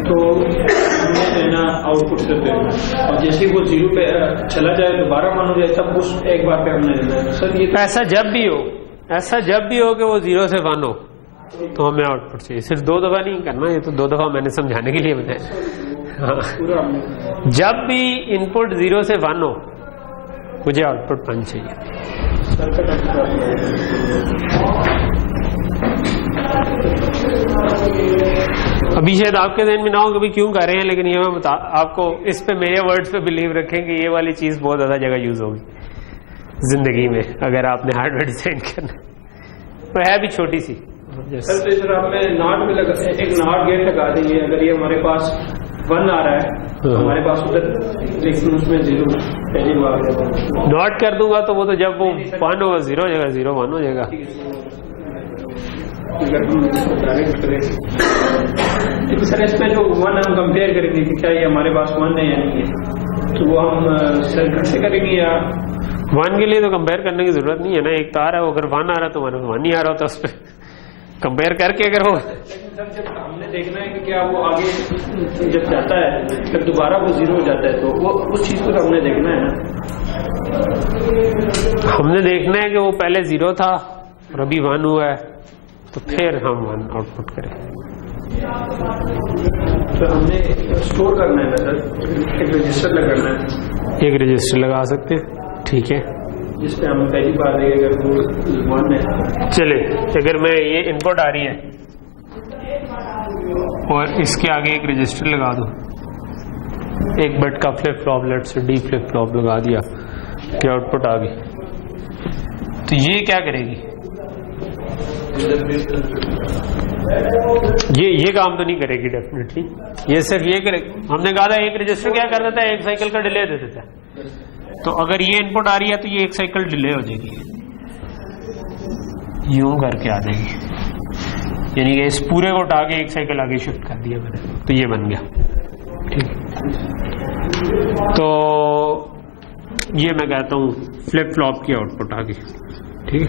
तो हमें देना आउटपुट से देना, और जैसे वो 0 पे चला जाए दोबारा 1 हो जाए तब उस एक बार पे हमने देना है। सर ये ऐसा जब भी हो कि वो 0 से 1 हो तो हमें आउटपुट चाहिए। सिर्फ 2 दफा नहीं करना, ये तो 2 दफा मैंने समझाने के लिए बताया। हाँ, जब भी इनपुट 0 से 1 हो मुझे आउटपुट 1 चाहिए। अभी शायद आपके ज़हन में ना हो कभी क्यों कर रहे हैं, लेकिन ये मैं आपको इस पे मेरे वर्ड्स पे बिलीव रखें कि ये वाली चीज बहुत ज्यादा जगह यूज होगी जिंदगी में अगर आपने हार्डवेयर डिजाइन करना। तो है भी छोटी सी सर आपने नॉट में लगा, एक नॉट गेट लगा देंगे। अगर ये हमारे पास 1 आ रहा है हमारे पास उधर उसमें 0 पहली बार नॉट कर दूंगा तो वो तो जब वो 1 होगा 0 हो जाएगा, 0 1 हो जाएगा। अगर हम डायरेक्ट करें सर इसमें जो 1 हम कंपेयर करेंगे कि क्या ये हमारे पास 1 है या नहीं है, तो वो हम सर्किट से करेंगे या 1 के लिए तो कंपेयर करने की जरूरत नहीं है ना। एक तार है, अगर 1 आ रहा है तो 1 ही आ रहा होता है, उस पर कंपेयर करके अगर हो। सर जब हमने देखना है कि क्या वो आगे जब जाता है जब दोबारा वो 0 हो जाता है तो वो उस चीज को हमने देखना है ना। हमने देखना है कि वो पहले 0 था और अभी 1 हुआ है, तो फिर हम 1 आउटपुट करें। तो हमने स्टोर करना है ना सर, एक रजिस्टर लगाना है। एक रजिस्टर लगा सकते हैं, ठीक है, जिसपे हम पहली बार देखेंगे अगर वो 1 है। चले, अगर मैं ये इनपुट आ रही है और इसके आगे एक रजिस्टर लगा दूं, एक बिट का फ्लिप फ्लॉप, लेट से डी फ्लिप फ्लॉप लगा दिया कि आउटपुट आ गई, तो ये क्या करेगी? ये काम तो नहीं करेगी डेफिनेटली, ये सिर्फ ये करेगी। हमने कहा था एक रजिस्टर क्या कर देता है, एक साइकिल का डिले दे देता है। तो अगर ये इनपुट आ रही है तो ये एक साइकिल डिले हो जाएगी, यूं करके आ जाएगी, यानी कि इस पूरे को उठा के एक साइकिल आगे शिफ्ट कर दिया मैंने, तो ये बन गया। ठीक, तो ये मैं कहता हूं फ्लिप फ्लॉप की आउटपुट आ गई। ठीक है,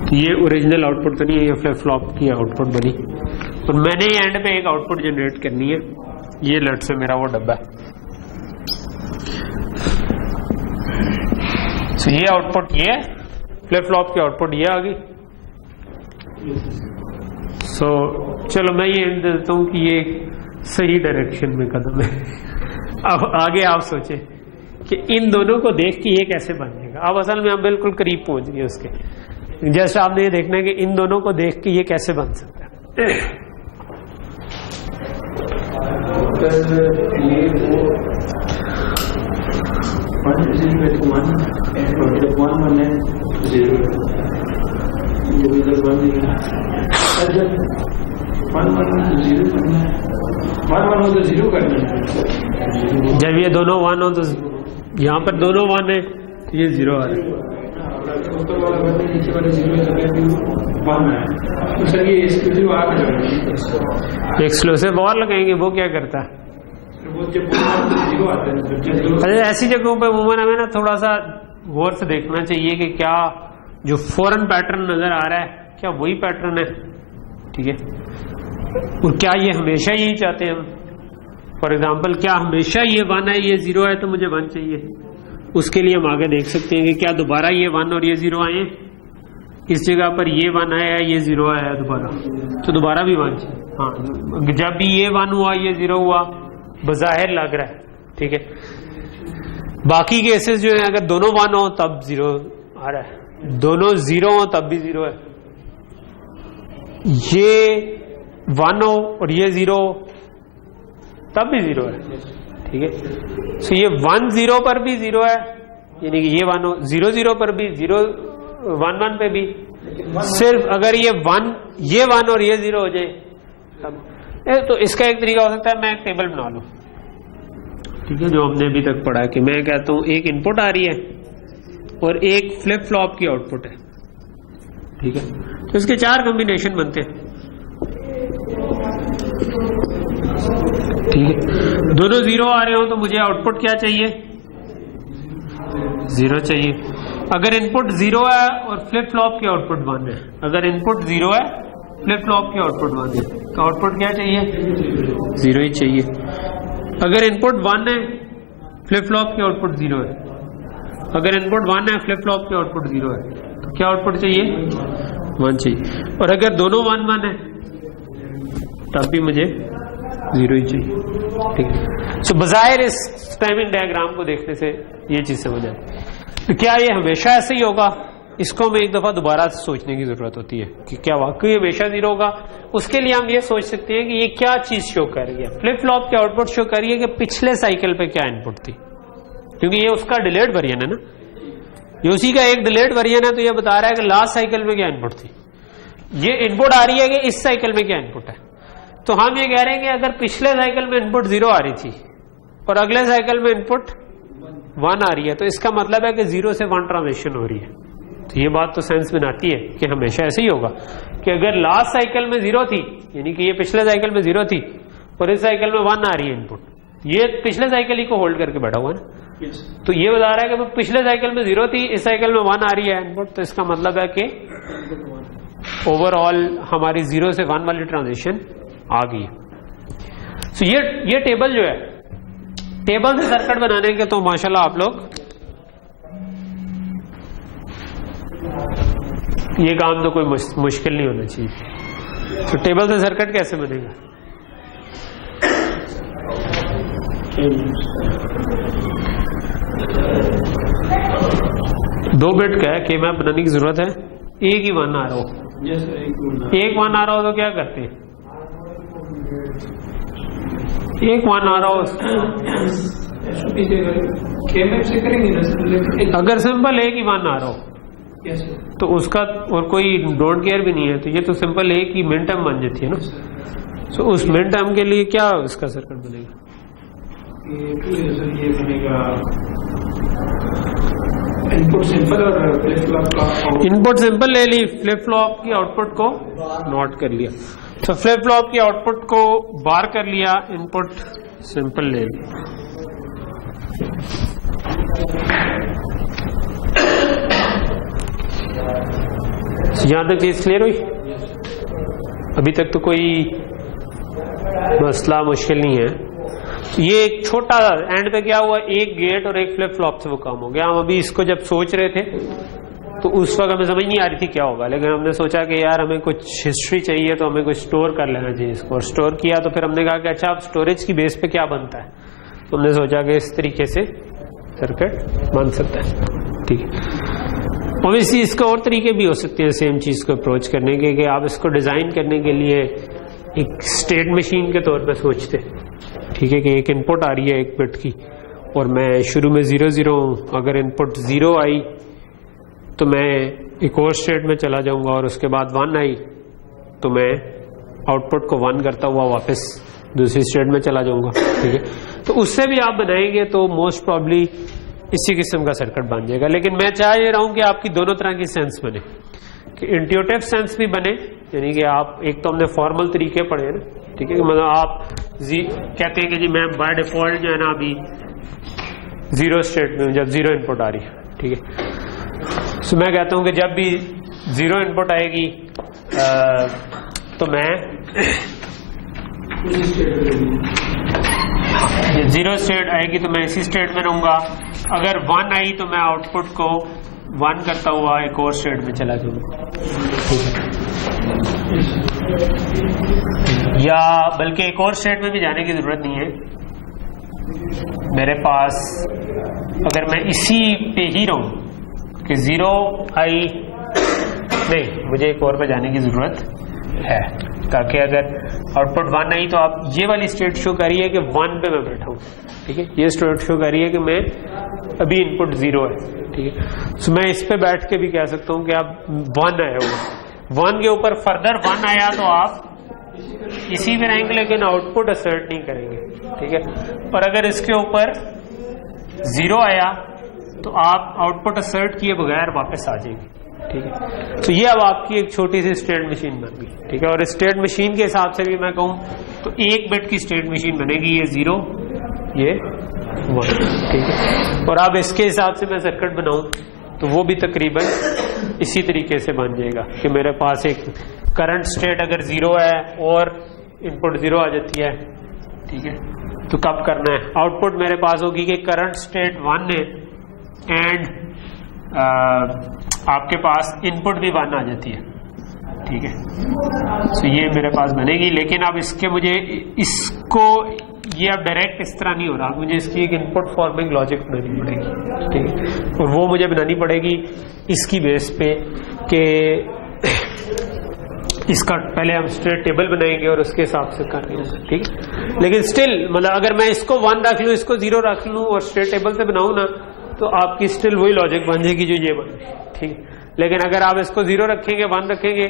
तो ये ओरिजिनल आउटपुट तो नहीं है, ये फ्लिप फ्लॉप की आउटपुट बनी और मैंने एंड पे एक आउटपुट जनरेट करनी है। ये लेट से मेरा वो डब्बा है, तो ये आउटपुट ये फ्लिप फ्लॉप की आउटपुट ये आ गई। सो चलो मैं ये दे देता हूं कि ये सही डायरेक्शन में कदम है। अब आगे आप सोचें कि इन दोनों को देख के ये कैसे बन जाएगा। अब असल में हम बिल्कुल करीब पहुंच गए उसके, जैसे आपने ये देखना है कि इन दोनों को देख के ये कैसे बन सकता है। जब ये दोनों 1 हो तो यहाँ पर दोनों 1 है, ये 0 आ रहा है। एक्सक्लूसिव और लगाएंगे, वो क्या करता है? अच्छा, ऐसी जगहों पे अमूमन हमें ना थोड़ा सा गौर से देखना चाहिए कि क्या जो फॉरेन पैटर्न नजर आ रहा है क्या वही पैटर्न है। ठीक है, और क्या ये हमेशा यही चाहते हैं हम? फॉर एग्जाम्पल, क्या हमेशा ये 1 है ये 0 है तो मुझे 1 चाहिए? उसके लिए हम आगे देख सकते हैं कि क्या दोबारा ये 1 और ये 0 आए, इस जगह पर ये 1 आया ये 0 आया दोबारा, तो दोबारा भी 1 चाहिए। हाँ, जब भी ये 1 हुआ ये 0 हुआ बज़ाहिर लग रहा है। ठीक है, बाकी केसेस जो है अगर दोनों 1 हो तब 0 आ रहा है, दोनों 0 हो तब भी 0 है, ये 1 हो और ये 0 हो तब भी 0 है। ठीक है, तो ये 1 0 पर भी 0 है, यानी कि ये 1 हो, 0 0 पर भी, 0 1 1 पे भी, सिर्फ अगर ये 1 और ये 0 हो जाए तब। तो इसका एक तरीका हो सकता है मैं एक टेबल बना लूं, ठीक है, जो हमने अभी तक पढ़ा कि मैं कहता हूं एक इनपुट आ रही है और एक फ्लिप फ्लॉप की आउटपुट है, ठीक है, तो इसके 4 कॉम्बिनेशन बनते हैं, ठीक है। दोनों 0 आ रहे हो तो मुझे आउटपुट क्या चाहिए, 0 चाहिए। अगर इनपुट 0 है और फ्लिप फ्लॉप की आउटपुट 1 है, अगर इनपुट 0 है फ्लिप फ्लॉप की आउटपुट 1 है, तो आउटपुट क्या चाहिए, 0 ही चाहिए। अगर इनपुट 1 है फ्लिप फ्लॉप की आउटपुट 0 है, अगर इनपुट 1 है फ्लिप फ्लॉप की आउटपुट 0 है, तो क्या आउटपुट चाहिए, 1 चाहिए। और अगर दोनों 1 1 है तब भी मुझे 0 ही चाहिए, ठीक है। सो बजायर इस टाइमिंग डायग्राम को देखने से ये चीज समझ आए। तो क्या ये हमेशा ऐसे ही होगा, इसको हमें एक दफा दोबारा सोचने की जरूरत होती है कि क्या वाकई हमेशा 0 होगा। उसके लिए हम ये सोच सकते हैं कि ये क्या चीज शो कर रही है। फ्लिप फ्लॉप की आउटपुट शो कर रही है कि पिछले साइकिल पे क्या इनपुट थी, क्योंकि ये उसका डिलेड वर्जन है ना, ये उसी का एक डिलेड वर्जन है, तो ये बता रहा है कि लास्ट साइकिल में क्या इनपुट थी। ये इनपुट आ रही है कि इस साइकिल में क्या इनपुट है। तो हम ये कह रहे हैं कि अगर पिछले साइकिल में इनपुट 0 आ रही थी और अगले साइकिल में इनपुट 1 आ रही है, तो इसका मतलब है कि 0 से 1 ट्रांजिशन हो रही है। तो ये बात तो सेंस बनाती है कि हमेशा ऐसे ही होगा कि अगर लास्ट साइकिल में 0 थी, यानी कि ये पिछले साइकिल में 0 थी और इस साइकिल में 1 आ रही है इनपुट, ये पिछले साइकिल ही को होल्ड करके बैठा हुआ है ना। तो ये बता रहा है कि पिछले साइकिल में 0 थी, इस साइकिल में 1 आ रही है इनपुट, तो इसका मतलब है कि ओवरऑल हमारी 0 से 1 वाली ट्रांजिशन आ गई। तो ये टेबल जो है, टेबल से सर्किट बनाने के तो माशाल्लाह आप लोग ये काम तो कोई मुश्किल नहीं होना चाहिए। तो टेबल से सर्किट कैसे बनेगा, दो बिट का है, के मैप बनाने की जरूरत है। एक ही 1 आ रहा हो, एक 1 आ रहा हो तो क्या करते हैं, एक 1 आ रहा हो अगर सिंपल एक ही 1 आ रहा हो तो उसका और कोई डोंट केयर भी नहीं है, तो ये तो सिंपल एक ही मिन टर्म बन जाती है ना। तो उस मिन टर्म के लिए क्या इसका सर्किट बनेगा, ये बनेगा इनपुट सिंपल और फ्लिप फ्लॉप का इनपुट सिंपल ले ली, फ्लिप फ्लॉप की आउटपुट को नोट कर लिया, तो फ्लिप फ्लॉप की आउटपुट को बार कर लिया, इनपुट सिंपल ले ली। यहां तक चीज क्लियर हुई, अभी तक तो कोई मसला मुश्किल नहीं है। ये एक छोटा एंड पे क्या हुआ, एक गेट और एक फ्लिप फ्लॉप से वो काम हो गया। हम अभी इसको जब सोच रहे थे तो उस वक्त हमें समझ नहीं आ रही थी क्या होगा, लेकिन हमने सोचा कि यार हमें कुछ हिस्ट्री चाहिए तो हमें कुछ स्टोर कर लेना चाहिए इसको, और स्टोर किया तो फिर हमने कहा कि अच्छा अब स्टोरेज की बेस पे क्या बनता है, तो हमने सोचा कि इस तरीके से सर्किट बन सकता है, ठीक है। ऑब्वियसली इसके और तरीके भी हो सकते हैं सेम चीज को अप्रोच करने के, कि आप इसको डिजाइन करने के लिए एक स्टेट मशीन के तौर पर सोचते, ठीक है, कि एक इनपुट आ रही है एक बिट की और मैं शुरू में 0 0 हूं, अगर इनपुट 0 आई तो मैं एक और स्टेट में चला जाऊंगा और उसके बाद 1 आई तो मैं आउटपुट को 1 करता हुआ वापस दूसरी स्टेट में चला जाऊंगा, ठीक है। तो उससे भी आप बनाएंगे तो मोस्ट प्रॉब्ली इसी किस्म का सर्किट बन जाएगा। लेकिन मैं चाह ये रहा हूं कि आपकी दोनों तरह की सेंस बने, कि इंट्यूटिव सेंस भी बने, यानी कि आप एक तो हमने फॉर्मल तरीके पढ़े हैं ना, ठीक है, मतलब आप कहते हैं कि जी मैं बाय डिफॉल्ट जो है ना अभी 0 स्टेट में, जब 0 इनपुट आ रही है, ठीक है, तो मैं कहता हूं कि जब भी 0 इनपुट आएगी तो मैं 0 स्टेट आएगी तो मैं इसी स्टेट में रहूंगा, अगर 1 आई तो मैं आउटपुट को 1 करता हुआ एक और स्टेट में चला जाऊंगा, या बल्कि एक और स्टेट में भी जाने की जरूरत नहीं है, मेरे पास अगर मैं इसी पे ही रहूं कि 0 आई नहीं, मुझे एक और पे जाने की जरूरत है, ताकि अगर आउटपुट 1 आई तो आप ये वाली स्टेट शो करिए कि 1 पे मैं बैठा हूं, ठीक है, ये स्टेट शो करिए कि मैं अभी इनपुट 0 है, ठीक है। तो मैं इस पे बैठ के भी कह सकता हूं कि आप 1 आया हुआ, 1 के ऊपर फर्दर 1 आया तो आप इसी में रहेंगे, लेकिन आउटपुट असर्ट नहीं करेंगे, ठीक है। और अगर इसके ऊपर 0 आया तो आप आउटपुट असर्ट किए बगैर वापस आ जाएंगे, ठीक है। तो ये अब आपकी एक छोटी सी स्टेट मशीन बन गई, ठीक है। और स्टेट मशीन के हिसाब से भी मैं कहूं तो 1 बिट की स्टेट मशीन बनेगी, ये 0 ये 1, ठीक है। और अब इसके हिसाब से मैं सर्किट बनाऊं तो वो भी तकरीबन इसी तरीके से बन जाएगा कि मेरे पास एक करंट स्टेट अगर 0 है और इनपुट 0 आ जाती है, ठीक है। तो कब करना है, आउटपुट मेरे पास होगी कि करंट स्टेट 1 है एंड आपके पास इनपुट भी 1 आ जाती है, ठीक है। तो ये मेरे पास बनेगी, लेकिन अब इसके मुझे इसको ये अब डायरेक्ट इस तरह नहीं हो रहा, मुझे इसकी एक इनपुट फॉर्मिंग लॉजिक बनानी पड़ेगी, ठीक है। और वो मुझे बनानी पड़ेगी इसकी बेस पे कि इसका पहले हम स्टेट टेबल बनाएंगे और उसके हिसाब से कर रहे हैं, ठीक है। लेकिन स्टिल मतलब अगर मैं इसको 1 रख लूं, इसको 0 रख लूं और स्टेट टेबल से बनाऊं ना, तो आपकी स्टिल वही लॉजिक बन जाएगी जो ये बन, ठीक है। लेकिन अगर आप इसको 0 रखेंगे 1 रखेंगे,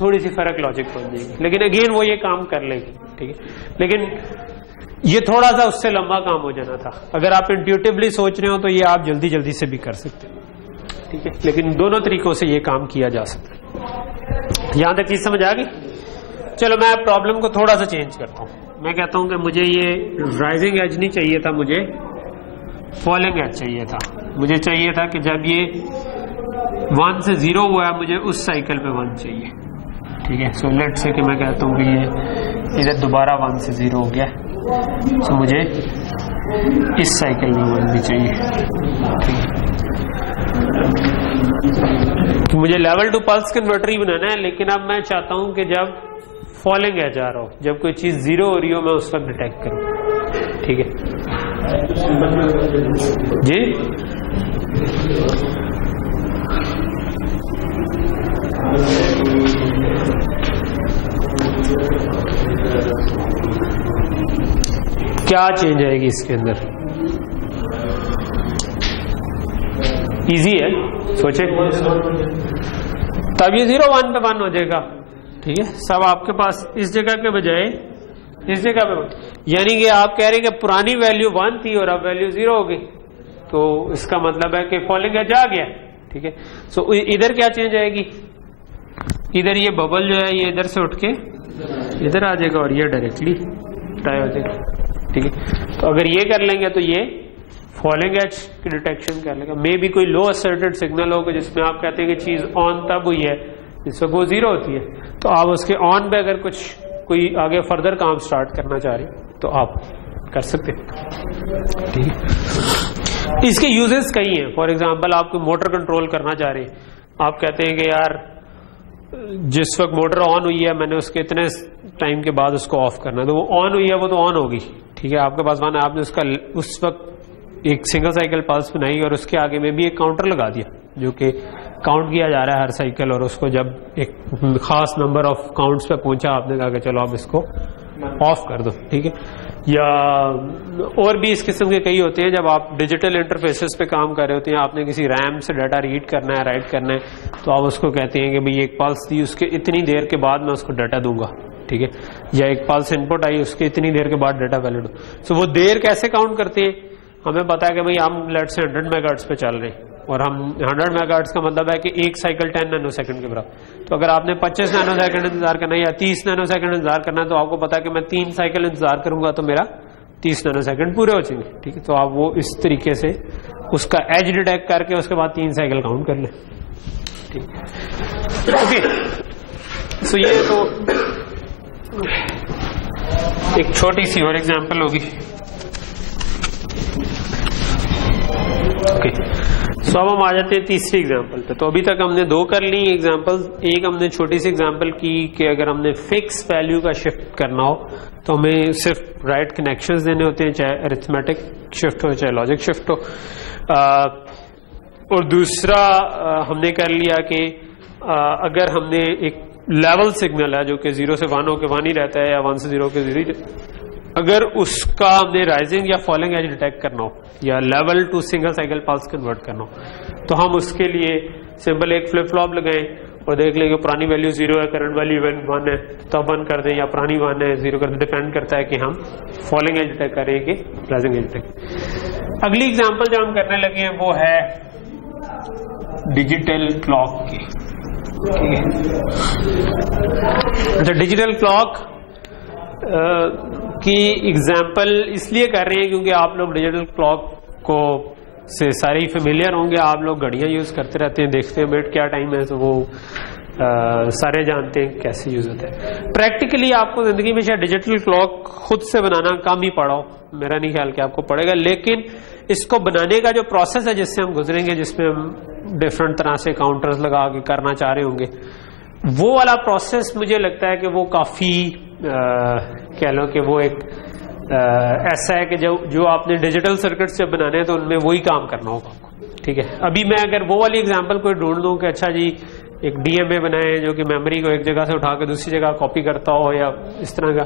थोड़ी सी फर्क लॉजिक बन जाएगी, लेकिन अगेन वो ये काम कर लेगी, ठीक है। लेकिन ये थोड़ा सा उससे लंबा काम हो जाना था। अगर आप इंट्यूटिवली सोच रहे हो तो ये आप जल्दी जल्दी से भी कर सकते हैं, ठीक है। लेकिन दोनों तरीकों से ये काम किया जा सकता है। यहां तक चीज समझ आ गई? चलो मैं प्रॉब्लम को थोड़ा सा चेंज करता हूं। मैं कहता हूं कि मुझे ये राइजिंग एज नहीं चाहिए था, मुझे फॉलिंग एज चाहिए था। मुझे चाहिए था कि जब ये 1 से 0 हुआ है, मुझे उस साइकिल पे 1 चाहिए, ठीक है। सो लेट्स से कि मैं कहता हूं कि ये इधर दोबारा 1 से 0 हो गया, तो मुझे इस साइकिल में 1 भी चाहिए, ठीक है। तो मुझे लेवल टू पल्स कन्वर्टर ही बनाना है, लेकिन अब मैं चाहता हूं कि जब फॉलिंग एज आ रहा हो, जब कोई चीज 0 हो रही हो, मैं उस वक्त डिटेक्ट करूं, ठीक है जी। क्या चेंज आएगी इसके अंदर? इजी है, सोचे। तब ये 0 1 पे 1 हो जाएगा, ठीक है। सब आपके पास इस जगह के बजाय इस जगह पे, यानी कि आप कह रहे हैं कि पुरानी वैल्यू 1 थी और अब वैल्यू 0 हो गई, तो इसका मतलब है कि फॉलिंग एज आ गया, ठीक है। सो इधर क्या चेंज आएगी? इधर ये बबल जो है ये इधर से उठ के इधर आ जाएगा और ये डायरेक्टली ट्राई हो जाएगा, ठीक है। तो अगर ये कर लेंगे तो ये फॉलिंग एज की डिटेक्शन कर लेगा। मे भी कोई लो असर्टेड सिग्नल होगा जिसमें आप कहते हैं कि चीज ऑन तब हुई है जिस वक्त वो 0 होती है, तो आप उसके ऑन पे अगर कुछ कोई आगे फर्दर काम स्टार्ट करना चाह रहे तो आप कर सकते हैं, ठीक है। इसके यूजेस कई हैं। फॉर एग्जांपल आप कोई मोटर कंट्रोल करना चाह रहे हैं, आप कहते हैं कि यार जिस वक्त मोटर ऑन हुई है मैंने उसके इतने टाइम के बाद उसको ऑफ करना है, तो वो ऑन हुई है, वो तो ऑन होगी, ठीक है। आपके पास माना आपने उसका उस वक्त एक सिंगल साइकिल पल्स बनाई और उसके आगे में भी एक काउंटर लगा दिया जो कि काउंट किया जा रहा है हर साइकिल, और उसको जब एक खास नंबर ऑफ काउंट्स पे पहुंचा आपने कहा कि चलो आप इसको ऑफ कर दो, ठीक है। या और भी इस किस्म के कई होते हैं जब आप डिजिटल इंटरफेसेस पे काम कर रहे होते हैं, आपने किसी रैम से डाटा रीड करना है, राइट करना है, तो आप उसको कहते हैं कि भाई एक पल्स दी, उसके इतनी देर के बाद मैं उसको डाटा दूंगा, ठीक है। या एक पल्स इनपुट आई, उसके इतनी देर के बाद डाटा वैलिड हो। सो वो देर कैसे काउंट करते हैं? हमें पता है कि भाई हम लेट से 100 मेगाहर्ट्ज पे चल रहे हैं और हम 100 मेगाहर्ट्ज का मतलब है कि एक साइकिल 10 नैनो सेकंड के बराबर। तो अगर आपने 25 नैनो सेकंड इंतजार करना है या 30 नैनो सेकंड इंतजार करना है, तो आपको पता है कि मैं 3 साइकिल इंतजार करूंगा तो मेरा 30 नैनो सेकंड पूरे हो जाएंगे, ठीक है। तो आप वो इस तरीके से उसका एज डिटेक्ट करके उसके बाद 3 साइकिल काउंट कर लें, ठीक। ओके, सो ये तो एक छोटी सी और एग्जांपल होगी। ओके, सो अब हम आ जाते हैं तीसरी एग्जांपल पे। तो अभी तक हमने 2 कर ली एग्जांपल। एक हमने छोटी सी एग्जांपल की कि अगर हमने फिक्स वैल्यू का शिफ्ट करना हो तो हमें सिर्फ राइट कनेक्शंस देने होते हैं, चाहे अरिथमेटिक शिफ्ट हो चाहे लॉजिक शिफ्ट हो। और दूसरा हमने कर लिया कि अगर हमने एक लेवल सिग्नल है जो कि 0 से 1 होकर 1 ही रहता है या 1 से 0 के 0, अगर उसका हमने राइजिंग या फॉलिंग एज डिटेक्ट करना हो या level to single cycle pulse convert करना हो, तो हम उसके लिए सिंपल एक फ्लिप फ्लॉप लगाएं और देख लेंगे पुरानी वैल्यू 0 है, करंट वैल्यू 1 है, तो 1 कर दें या पुरानी 1 है 0 कर दें, डिपेंड करता है कि हम फॉलोइंग एज डिटेक्ट करें कि राइजिंग एज डिटेक्ट। अगली एग्जांपल जो हम करने लगे हैं वो है डिजिटल क्लॉक की। ठीक है, अच्छा डिजिटल क्लॉक की एग्जांपल इसलिए कर रहे हैं क्योंकि आप लोग डिजिटल क्लॉक को से सारे ही फेमिलियर होंगे। आप लोग घड़ियां यूज करते रहते हैं, देखते हैं मिनट क्या टाइम है, तो वो सारे जानते हैं कैसे यूज होता है। प्रैक्टिकली आपको जिंदगी में शायद डिजिटल क्लॉक खुद से बनाना कम ही पड़ा हो, मेरा नहीं ख्याल कि आपको पड़ेगा, लेकिन इसको बनाने का जो प्रोसेस है जिससे हम गुजरेंगे, जिसमें हम डिफरेंट तरह से काउंटर्स लगा के करना चाह रहे होंगे, वो वाला प्रोसेस मुझे लगता है कि वो काफी कह लो कि वो एक ऐसा है कि जो आपने डिजिटल सर्किट से बनाने हैं तो उनमें वही काम करना होगा आपको। ठीक है, अभी मैं अगर वो वाली एग्जांपल कोई ढूंढ दूं कि अच्छा जी एक डीएमए बनाए जो कि मेमोरी को एक जगह से उठा के दूसरी जगह कॉपी करता हो या इस तरह का,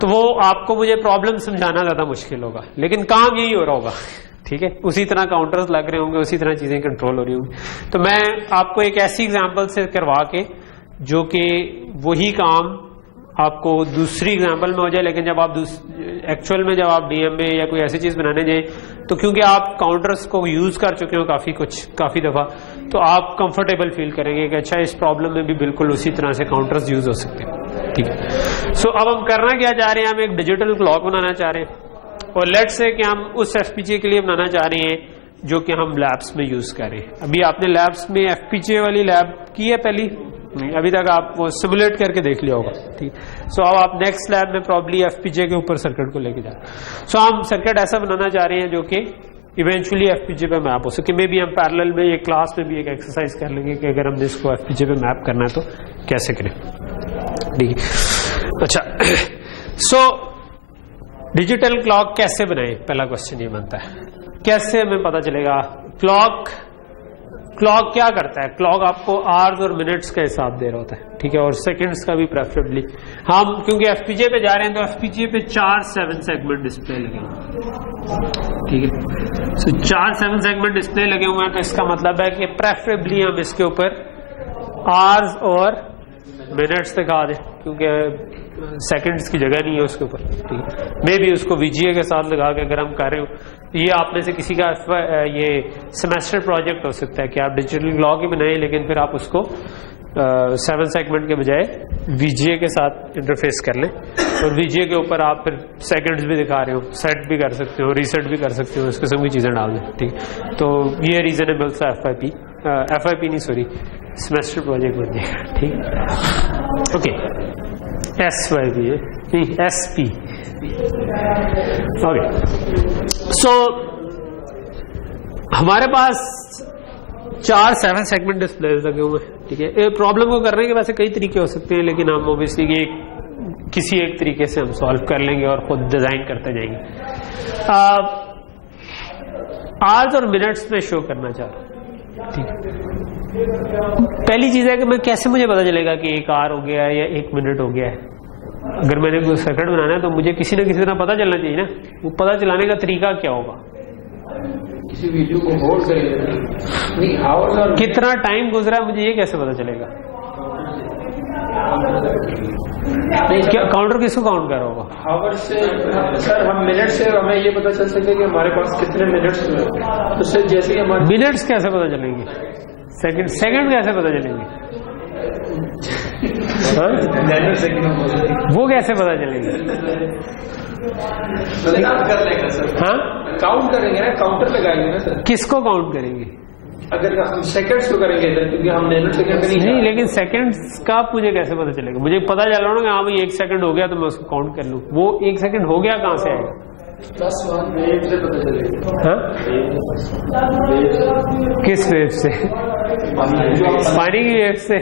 तो वो आपको मुझे प्रॉब्लम समझाना ज्यादा मुश्किल होगा, लेकिन काम यही हो रहा होगा। ठीक है, उसी तरह काउंटर्स लग रहे होंगे, उसी तरह चीजें कंट्रोल हो रही होंगी। तो मैं आपको एक ऐसी एग्जांपल से करवा के जो कि वही काम आपको दूसरी एग्जांपल में हो जाए, लेकिन जब आप एक्चुअल में जब आप डीएमए या कोई ऐसी चीज बनाने जाए तो क्योंकि आप काउंटर्स को यूज कर चुके हो काफी दफा, तो आप कंफर्टेबल फील करेंगे कि अच्छा इस प्रॉब्लम में भी बिल्कुल उसी तरह से काउंटर्स यूज हो सकते हैं। ठीक है, सो अब हम करना क्या चाह रहे हैं, हम एक डिजिटल क्लॉक बनाना चाह रहे हैं और लेट्स से कि हम उस एफपीजीए के लिए बनाना चाह रहे हैं जो कि हम लैब्स में यूज करें। अभी आपने लैब्स में एफपीजीए वाली लैब की है पहली? नहीं, अभी तक आप वो सिमुलेट करके देख लिया होगा। ठीक, सो अब आप नेक्स्ट लैब में प्रॉब्ली एफपीजीए के ऊपर सर्किट को लेके जाए। सो हम सर्किट ऐसा बनाना चाह रहे हैं जो कि इवेंचुअली एफपीजीए पे मैप हो सके। मे बी हम पैरेलल में ये क्लास में भी एक एक्सरसाइज कर लेंगे कि अगर हमने इसको एफपीजीए पे मैप करना है तो कैसे करें। ठीक है, अच्छा सो डिजिटल क्लॉक कैसे बनाए, पहला क्वेश्चन ये बनता है, कैसे हमें पता चलेगा क्लॉक क्या करता है। क्लॉक आपको आवर्स और मिनट्स का हिसाब दे रहा होता है। ठीक है, और सेकंड्स का भी प्रेफरेबली। हम क्योंकि एफपीजीए पे जा रहे हैं तो एफपीजीए पे 4-7 सेगमेंट डिस्प्ले लगे हैं। ठीक है, सो 4-7 सेगमेंट डिस्प्ले लगे हुए हैं, तो इसका मतलब है कि प्रेफरेबली हम इसके ऊपर आवर्स और मिनट्स दिखा दें, क्योंकि सेकंड्स की जगह नहीं है उसके ऊपर। ठीक है, मे भी उसको वीजीए के साथ लगा के अगर हम कर रहे हो, ये आप में से किसी का ये सेमेस्टर प्रोजेक्ट हो सकता है कि आप डिजिटल क्लॉक ही बनाएं, लेकिन फिर आप उसको 7 सेगमेंट के बजाय वीजीए के साथ इंटरफेस कर लें और वीजीए के ऊपर आप फिर सेकंड्स भी दिखा रहे हो, सेट भी कर सकते हो, रीसेट भी कर सकते हो, इस किस्म की चीजें डाल दें। ठीक, तो ये रीजनेबल सा एफआईपी नहीं सॉरी सेमेस्टर प्रोजेक्ट बन जाएगा। ठीक, ओके, एसवाईपी है नहीं एसपी। ओके, सो हमारे पास 4-7 सेगमेंट डिस्प्ले लगे हुए हैं। ठीक है, प्रॉब्लम को करने के वैसे कई तरीके हो सकते हैं, लेकिन हम ओब्वियसली ये किसी एक तरीके से हम सॉल्व कर लेंगे और खुद डिजाइन करते जाएंगे। आवर्स और मिनट्स में शो करना चाह रहा हूं। ठीक है, पहली चीज है कि मैं कैसे मुझे पता चलेगा कि 1 आवर हो गया है या 1 मिनट हो गया है। अगर मैंने कोई सर्किट बनाना है तो मुझे किसी न किसी तरह पता चलना चाहिए ना। वो पता चलाने का तरीका क्या होगा, किसी वीडियो को होल्ड करेंगे, नहीं आवर्स और कितना टाइम गुजरा है मुझे ये कैसे पता चलेगा? क्या काउंटर किसको काउंट कर रहा होगा? आवर से सर हम मिनट से हमें ये पता चल सके कि हमारे पास कितने मिनट्स में, तो सर जैसे ही हमारे मिनट्स कैसे पता चलेंगे? सेकंड कैसे पता चलेंगे? वो कैसे पता चलेंगे? हाँ, काउंट करेंगे ना, काउंटर लगाएंगे ना सर। किसको काउंट करेंगे? अगर हम सेकंड्स को करेंगे इधर, क्योंकि हम नैनो सेकंड नहीं, लेकिन सेकंड्स का मुझे कैसे पता चलेगा? मुझे पता चल रहा ना कि हाँ भाई 1 सेकंड हो गया तो मैं उसको काउंट कर लूँ। वो 1 सेकंड हो गया कहाँ से आएगा? वेव से पता चलेगा। हाँ, किस वेव से? पानी की वेव से।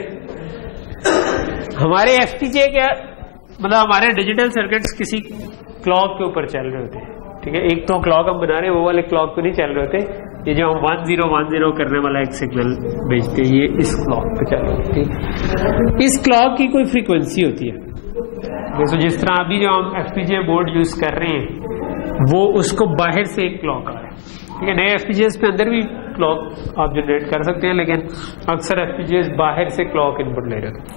हमारे एफपीजीए क्या मतलब हमारे डिजिटल सर्किट्स किसी क्लॉक के ऊपर चल रहे होते हैं। ठीक है, एक तो क्लॉक हम बना रहे हैं, वो वाले क्लॉक पे नहीं चल रहे होते। ये जो हम 1010 करने वाला एक सिग्नल भेजते हैं, ये इस क्लॉक पे चल रहा है। ठीक, इस क्लॉक की कोई फ्रीक्वेंसी होती है। जैसे जिस तरह अभी जो हम एफपीजीए बोर्ड यूज कर रहे हैं वो उसको बाहर से एक क्लॉक आ रहा है। ठीक है, नए एफपीजीएस पे अंदर भी क्लॉक आप जनरेट कर सकते हैं, लेकिन अक्सर एफपीजीएस बाहर से क्लॉक इनपुट ले रहे होते हैं।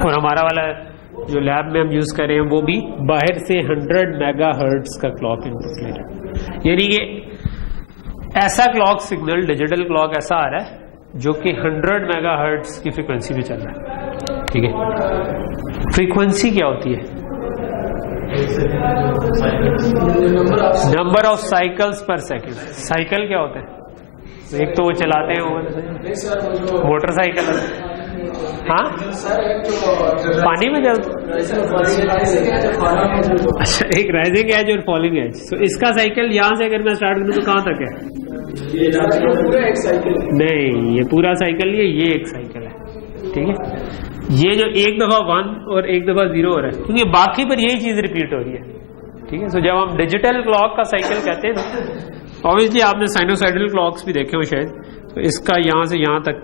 और हमारा वाला जो लैब में हम यूज कर रहे हैं वो भी बाहर से 100 मेगाहर्ट्ज का क्लॉक इनपुट ले रहे हैं। यानी कि ऐसा क्लॉक सिग्नल, डिजिटल क्लॉक ऐसा आ रहा है जो कि 100 मेगाहर्ट्ज की फ्रीक्वेंसी पे चल रहा है। ठीक है, फ्रीक्वेंसी क्या होती है? नंबर ऑफ साइकिल्स पर सेकेंड। साइकिल क्या होते हैं? एक तो वो चलाते हैं मोटरसाइकिल, हाँ पानी में चलते। अच्छा, एक राइजिंग एज और फॉलिंग एज। तो इसका साइकिल यहाँ से अगर मैं स्टार्ट करूँ तो कहाँ तक है? पूरा एक साइकिल नहीं, ये पूरा साइकिल नहीं है, ये एक साइकिल है। ठीक है, ये जो एक दफा 1 और एक दफा 0 हो रहा है, क्योंकि बाकी पर यही चीज रिपीट हो रही है। ठीक है, तो जब हम डिजिटल क्लॉक का साइकिल कहते हैं ना, ऑब्वियसली आपने साइनोसाइडल क्लॉक्स भी देखे हो शायद, तो इसका यहाँ से यहाँ तक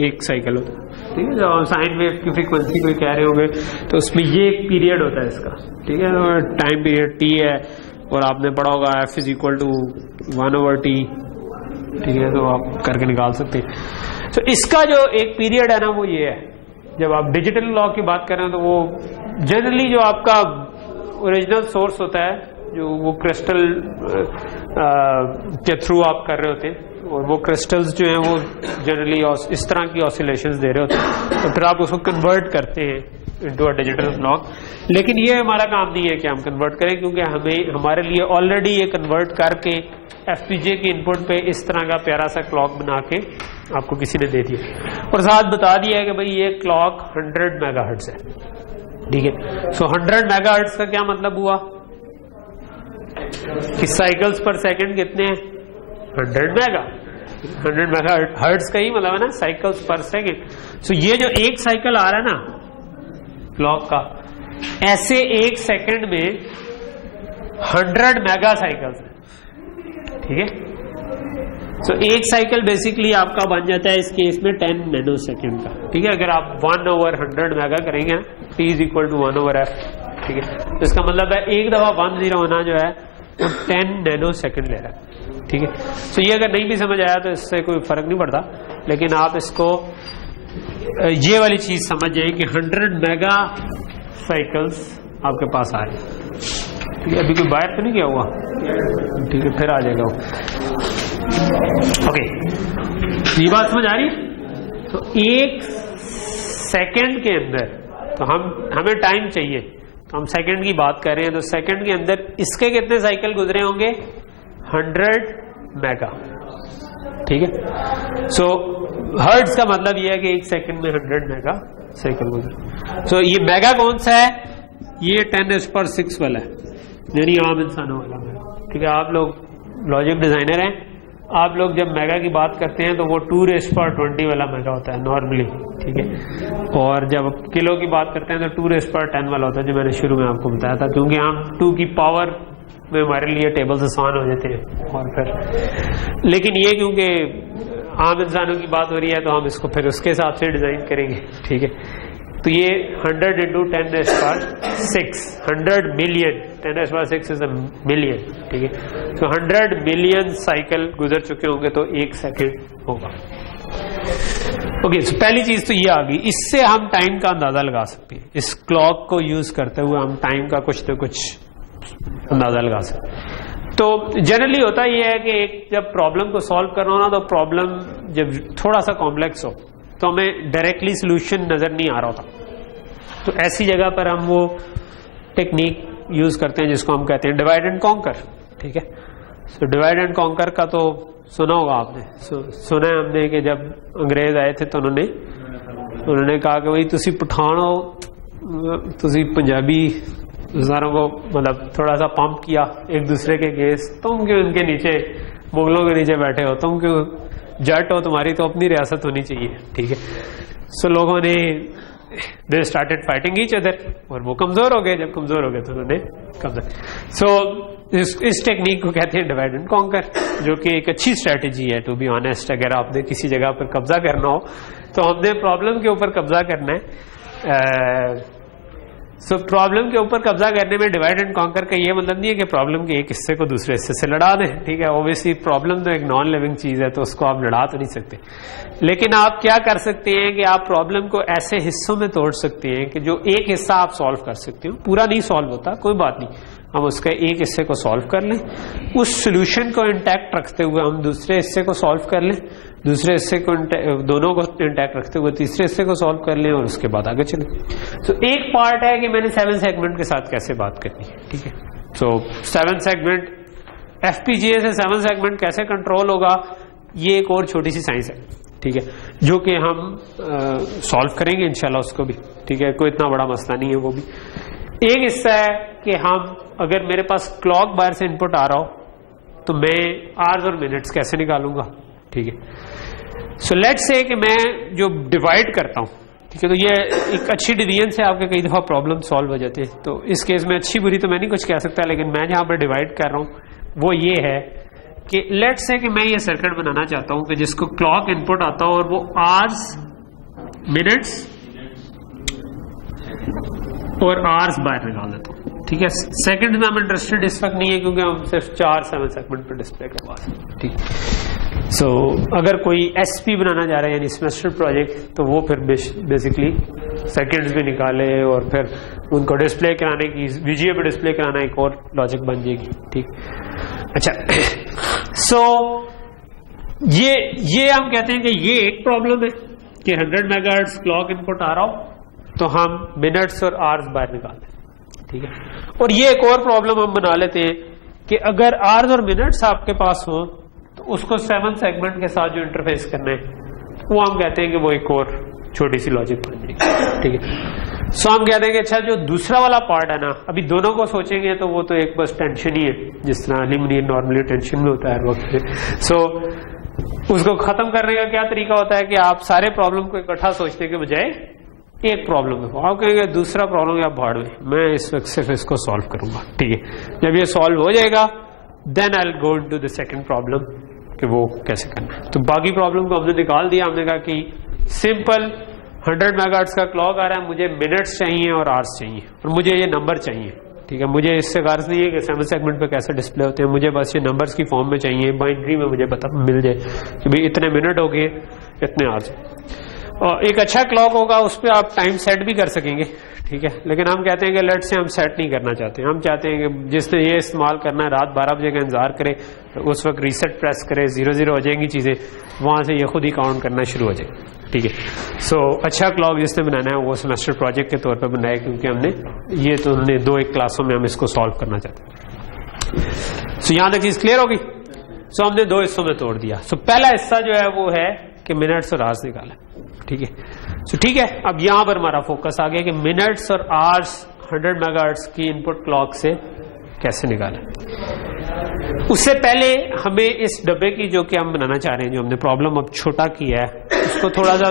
एक साइकिल होता है। ठीक है, जब हम साइन वेव की फ्रीक्वेंसी को कह रहे होंगे तो उसमें ये एक पीरियड होता है इसका। ठीक है, टाइम पीरियड टी है, और आपने पढ़ा होगा F = 1/T। ठीक है, तो आप करके निकाल सकते हैं। तो इसका जो एक पीरियड है ना, वो ये है। जब आप डिजिटल क्लॉक की बात कर रहे हैं तो वो जनरली जो आपका ओरिजिनल सोर्स होता है, जो वो क्रिस्टल के थ्रू आप कर रहे होते हैं, और वो क्रिस्टल्स जो हैं वो जनरली इस तरह की ऑसिलेशंस दे रहे होते हैं, तो फिर आप उसको कन्वर्ट करते हैं इनटू अ डिजिटल क्लॉक। लेकिन ये हमारा काम नहीं है कि हम कन्वर्ट करें, क्योंकि हमारे लिए ऑलरेडी ये कन्वर्ट करके एफपीजीए के इनपुट पे इस तरह का प्यारा सा क्लॉक बना के आपको किसी ने दे दिया, और साथ बता दिया है कि भाई ये क्लॉक 100 मेगाहर्ट्ज है। ठीक है, सो 100 मेगाहर्ट्ज का क्या मतलब हुआ कि साइकिल्स पर सेकंड कितने हैं? 100 मेगा। 100 मेगाहर्ट्ज का ही मतलब है ना साइकिल्स पर सेकंड। सो ये जो एक साइकिल आ रहा है ना क्लॉक का, ऐसे एक सेकंड में 100 मेगा साइकिल्स है। ठीक है, सो एक साइकिल बेसिकली आपका बन जाता है इस केस में 10 नैनो सेकेंड का। ठीक है, अगर आप 1/100 मेगा करेंगे ना, T = 1/f। ठीक है, तो इसका मतलब है एक दफा 10 होना जो है वो 10 नैनो सेकेंड ले रहा है। ठीक है, तो ये अगर नहीं भी समझ आया तो इससे कोई फर्क नहीं पड़ता, लेकिन आप इसको ये वाली चीज समझ जाए कि 100 मेगा साइकिल्स आपके पास आ रहे हैं। ठीक है, अभी कोई बाहर तो नहीं गया हुआ? ठीक है, फिर आ जाएगा वो। ओके, ये बात समझ आ रही है? तो एक सेकंड के अंदर, तो हमें टाइम चाहिए, तो हम सेकंड की बात कर रहे हैं, तो सेकंड के अंदर इसके कितने साइकिल गुजरे होंगे? 100 मेगा। ठीक है, सो हर्ट्ज का मतलब यह है कि एक सेकंड में 100 मेगा साइकिल गुजरे। सो ये मेगा कौन सा है? ये 10⁶ वाला है, यानी आम इंसानों वाला। ठीक है, आप लोग लॉजिक डिजाइनर हैं, आप लोग जब मेगा की बात करते हैं तो वो 2⁻20 वाला मेगा होता है नॉर्मली। ठीक है, और जब किलो की बात करते हैं तो 2⁻10 वाला होता है, जो मैंने शुरू में आपको बताया था, क्योंकि हम 2 की पावर में हमारे लिए टेबल्स आसान हो जाते हैं। और फिर लेकिन ये क्योंकि आम इंसानों की बात हो रही है तो हम इसको फिर उसके हिसाब से डिजाइन करेंगे। ठीक है, तो ये 100 × 10⁶, 100 मिलियन, 10⁶ इज अ मिलियन। ठीक है, तो 100 मिलियन साइकिल गुजर चुके होंगे तो एक सेकंड होगा। ओके, तो पहली चीज तो ये आ गई, इससे हम टाइम का अंदाजा लगा सकते हैं। इस क्लॉक को यूज करते हुए हम टाइम का कुछ न कुछ अंदाजा लगा सकते हैं। तो जनरली होता यह है कि एक जब प्रॉब्लम को सॉल्व करना हो ना, तो प्रॉब्लम जब थोड़ा सा कॉम्प्लेक्स हो तो हमें डायरेक्टली सोल्यूशन नजर नहीं आ रहा होता, तो ऐसी जगह पर हम वो टेक्निक यूज करते हैं जिसको हम कहते हैं डिवाइड एंड कॉन्कर। ठीक है, सो डिवाइड एंड कॉन्कर का तो सुना होगा आपने। सुना है हमने कि जब अंग्रेज आए थे तो उन्होंने कहा कि भाई तुसी पठान हो, तुसी पंजाबी सारों को मतलब थोड़ा सा पंप किया एक दूसरे के केस, तुम क्यों उनके नीचे मुगलों के नीचे बैठे हो, तुम क्यों जट हो, तुम्हारी तो अपनी रियासत होनी चाहिए। ठीक है, सो लोगों ने they started fighting each other, और वो कमजोर हो गए। जब कमजोर हो गए तो उन्होंने कब्जा। सो इस टेक्निक को कहते हैं डिवाइड एंड कॉन्कर, जो कि एक अच्छी स्ट्रेटेजी है टू बी ऑनेस्ट। अगर आपने किसी जगह पर कब्जा करना हो तो हमने प्रॉब्लम के ऊपर कब्जा करना है, सो प्रॉब्लम के ऊपर कब्जा करने में डिवाइड एंड कॉन्कर का ये मतलब नहीं है कि प्रॉब्लम के एक हिस्से को दूसरे हिस्से से लड़ा दें, ठीक है। ऑब्वियसली प्रॉब्लम तो एक नॉन लिविंग चीज है, तो उसको आप लड़ा तो नहीं सकते, लेकिन आप क्या कर सकते हैं कि आप प्रॉब्लम को ऐसे हिस्सों में तोड़ सकते हैं कि जो एक हिस्सा आप सॉल्व कर सकते हो, पूरा नहीं सॉल्व होता, कोई बात नहीं, हम उसके एक हिस्से को सॉल्व कर लें, उस सोल्यूशन को इंटैक्ट रखते हुए हम दूसरे हिस्से को सॉल्व कर लें, दूसरे हिस्से को दोनों को इंटैक्ट रखते हुए तीसरे हिस्से को सॉल्व कर लें और उसके बाद आगे चलें। तो एक पार्ट है कि मैंने 7 सेगमेंट के साथ कैसे बात करनी है, ठीक है। सो 7 सेगमेंट एफपीजीए से 7 सेगमेंट कैसे कंट्रोल होगा, ये एक और छोटी सी साइंस है, ठीक है, जो कि हम सॉल्व करेंगे इंशाल्लाह उसको भी, ठीक है। कोई इतना बड़ा मसला नहीं है वो भी। एक हिस्सा है कि हम अगर मेरे पास क्लॉक बाहर से इनपुट आ रहा हो तो मैं आवर्स और मिनट्स कैसे निकालूंगा, ठीक है। सो लेट्स से कि मैं जो डिवाइड करता हूं, ठीक है, तो ये एक अच्छी डिवीजन से आपके कई दफा प्रॉब्लम सॉल्व हो जाते हैं। तो इस केस में अच्छी बुरी तो मैं नहीं कुछ कह सकता, लेकिन मैं जहां पर डिवाइड कर रहा हूं वो ये है कि लेट्स से कि मैं ये सर्किट बनाना चाहता हूं कि जिसको क्लॉक इनपुट आता हो और वो आवर्स, मिनट्स और आवर्स बाहर निकाल देता हूं, ठीक है। सेकंड में हम इंटरेस्टेड इस वक्त नहीं है क्योंकि हम सिर्फ 7 सेगमेंट पर डिस्प्ले करवा रहे हैं, ठीक। सो अगर कोई एसपी बनाना चाह रहा है यानी सेमेस्टर प्रोजेक्ट, तो वो फिर बेसिकली सेकंड्स भी निकाले और फिर उनको डिस्प्ले कराने की, वीजीए पे डिस्प्ले कराना एक और लॉजिक बन जाएगी, ठीक। अच्छा, सो ये हम कहते हैं कि ये एक प्रॉब्लम है कि 100 मेगाहर्ट्ज क्लॉक इनपुट आ रहा हो तो हम मिनट्स और आवर्स बाहर निकाल दें, ठीक है। और ये एक और प्रॉब्लम हम बना लेते हैं कि अगर आवर्स और मिनट्स आपके पास हो तो उसको 7 सेगमेंट के साथ जो इंटरफेस करना है वो हम कहते हैं कि वो एक और छोटी सी लॉजिक बन जाएगी, ठीक है। सो हम कहते हैं कि अच्छा जो दूसरा वाला पार्ट है ना, अभी दोनों को सोचेंगे तो वो तो एक बस टेंशन ही है, जिस तरह लिमिनियर नॉर्मली टेंशन में होता है हर वक्त में। सो उसको खत्म करने का क्या तरीका होता है कि आप सारे प्रॉब्लम को इकट्ठा सोचने के बजाय एक प्रॉब्लम है, आप कहेंगे दूसरा प्रॉब्लम या भाड़ में, मैं इस वक्त सिर्फ इसको सॉल्व करूंगा, ठीक है। जब ये सॉल्व हो जाएगा then I will go into the second problem कि वो कैसे करना है। तो बाकी प्रॉब्लम को हमने निकाल दिया, हमने कहा कि सिंपल 100 मेगाहर्ट्ज का क्लॉक आ रहा है, मुझे मिनट्स चाहिए और आवर्स चाहिए और मुझे ये नंबर चाहिए, ठीक है। मुझे इससे गर्ज नहीं है कि 7 सेगमेंट पे कैसे डिस्प्ले होते हैं, मुझे बस ये नंबर्स की फॉर्म में चाहिए, बाइनरी में मुझे पता मिल जाए कि भाई इतने मिनट हो गए, इतने आवर्स। और एक अच्छा क्लॉक होगा उस पर आप टाइम सेट भी कर सकेंगे, ठीक है। लेकिन हम कहते हैं कि लेट से हम सेट नहीं करना चाहते, हम चाहते हैं कि जिसने ये इस्तेमाल करना है रात 12 बजे का इंतजार करे, तो उस वक्त रीसेट प्रेस करे, 0-0 हो जाएंगी चीजें, वहां से ये खुद ही काउंट करना शुरू हो जाए, ठीक है। सो अच्छा क्लॉक जिसने बनाना है वो सेमेस्टर प्रोजेक्ट के तौर पर बनाया, क्योंकि हमने ये तो हमने 2-1 क्लासों में हम इसको सॉल्व करना चाहते हैं। सो यहां तक चीज क्लियर होगी। सो हमने 2 हिस्सों में तोड़ दिया। सो पहला हिस्सा जो है वो है कि मिनट्स और आवर्स निकालें, ठीक है। सो ठीक है, अब यहां पर हमारा फोकस आ गया कि मिनट्स और आवर्स 100 मेगाहर्ट्ज की इनपुट क्लॉक से कैसे निकालें। उससे पहले हमें इस डब्बे की जो कि हम बनाना चाह रहे हैं, जो हमने प्रॉब्लम अब छोटा किया है, उसको थोड़ा सा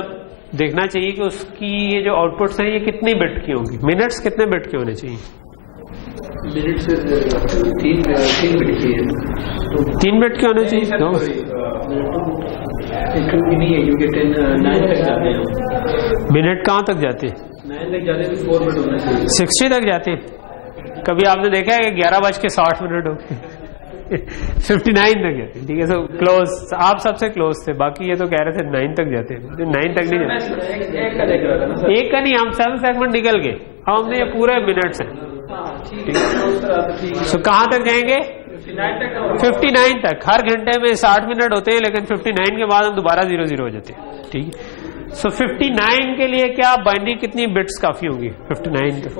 देखना चाहिए कि उसकी ये जो आउटपुट्स हैं ये कितनी बिट की होंगी। मिनट्स कितने बिट के होने चाहिए? मिनट्स 3 बिट की है, 3 बिट के होने चाहिए। नहीं है क्योंकि 9 तक जाते हैं। मिनट कहाँ तक जाते हैं? 9 तक जाते हैं तो 4 बिट होना चाहिए। 60 तक जाते हैं। कभी आपने देखा है कि 11:60 हो गए 59 तक जाते हैं, ठीक है। सो क्लोज, आप सबसे क्लोज थे, बाकी ये तो कह रहे थे 9 तक जाते हैं, 9 तक नहीं जाते। एक का नहीं, हम 7 सेगमेंट निकल गए, अब हमने ये पूरे मिनट्स हैं, सो कहाँ तक जाएंगे? 59 तक। हर घंटे में 60 मिनट होते हैं, लेकिन 59 के बाद हम दोबारा 0-0 हो जाते हैं, ठीक है। सो 59 के लिए क्या बाइनरी कितनी बिट्स काफी होंगी? 59 तक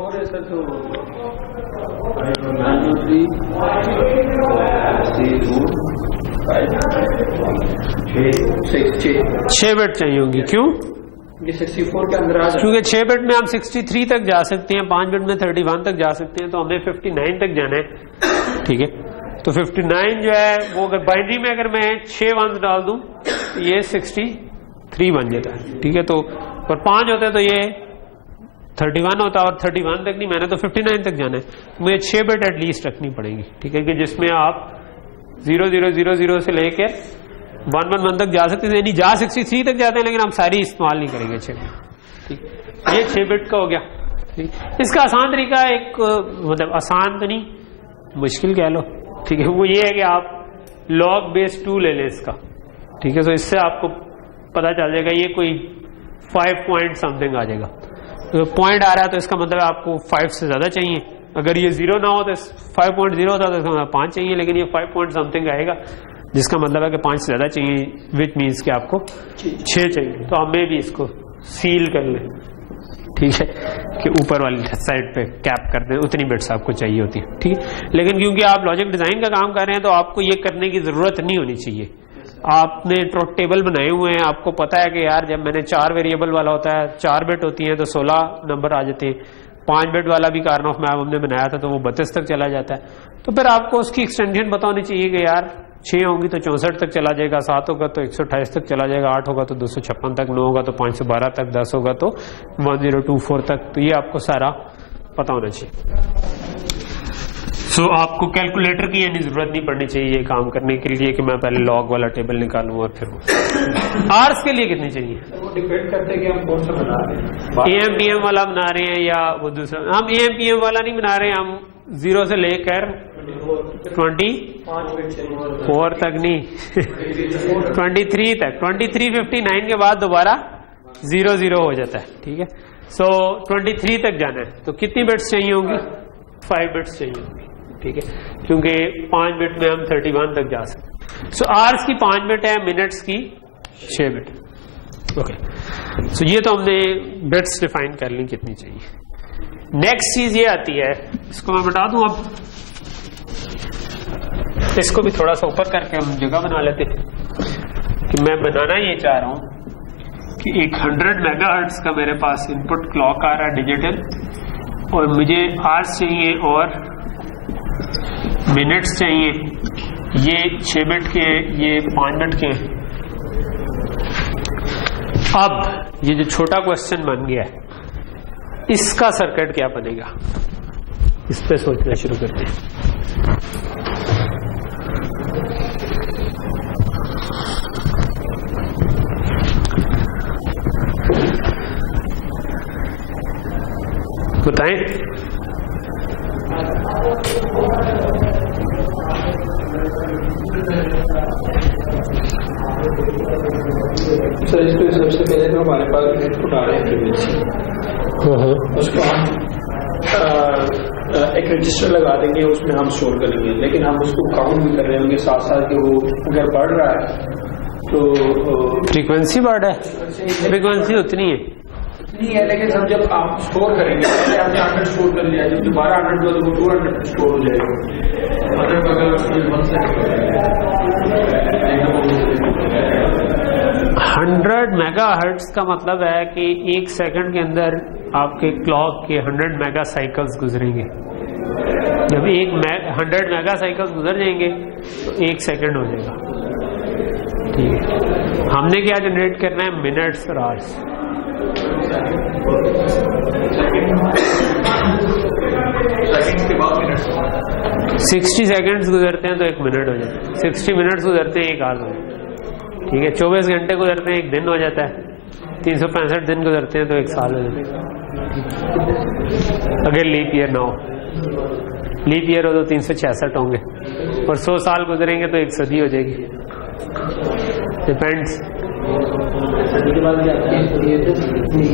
6 बिट चाहिए होंगी। क्यों? 64 के अंदर आ जाए, क्योंकि 6 बिट में हम 63 तक जा सकते हैं, 5 बिट में 31 तक जा सकते हैं, तो हमें 59 तक जाना है, ठीक है। तो 59 जो है वो अगर बाइनरी में अगर मैं 6 1 डाल दूं तो ये 63 बन जाता है, ठीक है। तो और 5 होते हैं तो ये 31 होता है, और 31 तक नहीं, मैंने तो 59 तक जाना है, मुझे 6 बिट एटलीस्ट रखनी पड़ेगी, ठीक है, कि जिसमें आप 0000 से लेके 111 तक जा सकते हैं, यानी जा 63 तक जाते हैं, लेकिन हम सारी इस्तेमाल नहीं करेंगे 6 बिट, ठीक। ये 6 बिट का हो गया। इसका आसान तरीका एक, मतलब आसान तो नहीं, मुश्किल कह लो, ठीक है, वो ये है कि आप log base 2 ले लें इसका, ठीक है। तो इससे आपको पता चल जाएगा ये कोई 5 पॉइंट समथिंग आ जाएगा। तो पॉइंट आ रहा है तो इसका मतलब आपको 5 से ज्यादा चाहिए। अगर ये 0 ना हो तो 5.0 होता तो इसका मतलब 5 चाहिए, लेकिन ये 5 पॉइंट समथिंग आएगा, जिसका मतलब है कि 5 से ज्यादा चाहिए, विच मीन्स कि आपको 6 चाहिए। तो हमें भी इसको सील कर लें, ठीक है, कि ऊपर वाली साइड पे कैप कर दें, उतनी बिट्स आपको चाहिए होती है, ठीक है। लेकिन क्योंकि आप लॉजिक डिजाइन का काम कर रहे हैं तो आपको ये करने की जरूरत नहीं होनी चाहिए। आपने टेबल बनाए हुए हैं, आपको पता है कि यार जब मैंने 4 वेरिएबल वाला होता है, 4 बिट होती है तो 16 नंबर आ जाते हैं। 5 बिट वाला भी कार्न ऑफ मैप हमने बनाया था तो वो 32 तक चला जाता है। तो फिर आपको उसकी एक्सटेंशन पता होनी चाहिए कि यार 6 होंगी तो 64 तक चला जाएगा, 7 होगा तो 128 तक चला जाएगा, 8 होगा तो 256 तक, 9 होगा तो 512 तक, 10 होगा तो 1024 तक। तो ये आपको सारा पता होना चाहिए। सो आपको कैलकुलेटर की यानी जरूरत नहीं पड़नी चाहिए ये काम करने के लिए कि मैं पहले लॉग वाला टेबल निकालूं और फिर आर्स के लिए कितनी चाहिए, वो डिपेंड करते हैं कि हम कौन सा बना रहे हैं। AMPM वाला बना रहे हैं या वो दूसरा। हम AMPM वाला नहीं बना रहे हैं, हम 0 से लेकर 24 तक नहीं 23 तक, 2359 के बाद दोबारा 00 हो जाता है, ठीक है। सो 23 तक जाना है तो कितनी बिट्स चाहिए होंगी, 5 बिट्स चाहिए होंगी, ठीक है, क्योंकि 5 बिट में हम 31 तक जा सकते। सो आवर्स की 5 बिट है, मिनट्स की 6 बिट, ओके। सो ये तो हमने बिट्स डिफाइन कर ली कितनी चाहिए। नेक्स्ट चीज ये आती है, इसको मैं बता दूं, अब इसको भी थोड़ा सा ऊपर करके हम जगह बना लेते हैं कि मैं बनाना ये चाह रहा हूं कि एक 100 मेगाहर्ट्ज का मेरे पास इनपुट क्लॉक आ रहा है डिजिटल, और मुझे आवर्स चाहिए और मिनट्स चाहिए, ये 6 बिट के, ये 5 बिट के। अब ये जो छोटा क्वेश्चन बन गया है, इसका सर्किट क्या बनेगा, इस पे सोचना शुरू करते हैं। बताएं। सर इसको सबसे पहले तो हमारे पास इनपुट आ रहे हैं, उसको हम एक रजिस्टर लगा देंगे, उसमें हम स्टोर करेंगे, लेकिन हम उसको काउंट भी कर रहे होंगे साथ साथ कि वो अगर बढ़ रहा है तो फ्रीक्वेंसी बढ़ है, फ्रीक्वेंसी उतनी है नहीं है, लेकिन हम जब आप स्टोर करेंगे, पहले हमने 100 स्टोर कर लिया, जब दोबारा 100 हुआ तो वो 200 स्टोर हो जाएगा। मतलब अगर 100 मेगाहर्ट्ज का मतलब है कि 1 सेकंड के अंदर आपके क्लॉक के 100 मेगा साइकिल्स गुजरेंगे। जब 100 मेगा साइकिल्स गुजर जाएंगे तो 1 सेकंड हो जाएगा, ठीक है। हमने क्या जनरेट करना है, मिनट्स और आवर्स। 60 सेकंड्स गुजरते हैं तो 1 मिनट हो जाता है, 60 मिनट्स गुजरते हैं 1 आवर हो जाता है, ठीक है। 24 घंटे गुजरते हैं 1 दिन हो जाता है, 365 दिन गुजरते हैं तो 1 साल हो जाता है। अगर लीप ईयर ना हो, लीप ईयर हो तो 366 होंगे, और 100 साल गुजरेंगे तो 1 सदी हो जाएगी, डिपेंड्स।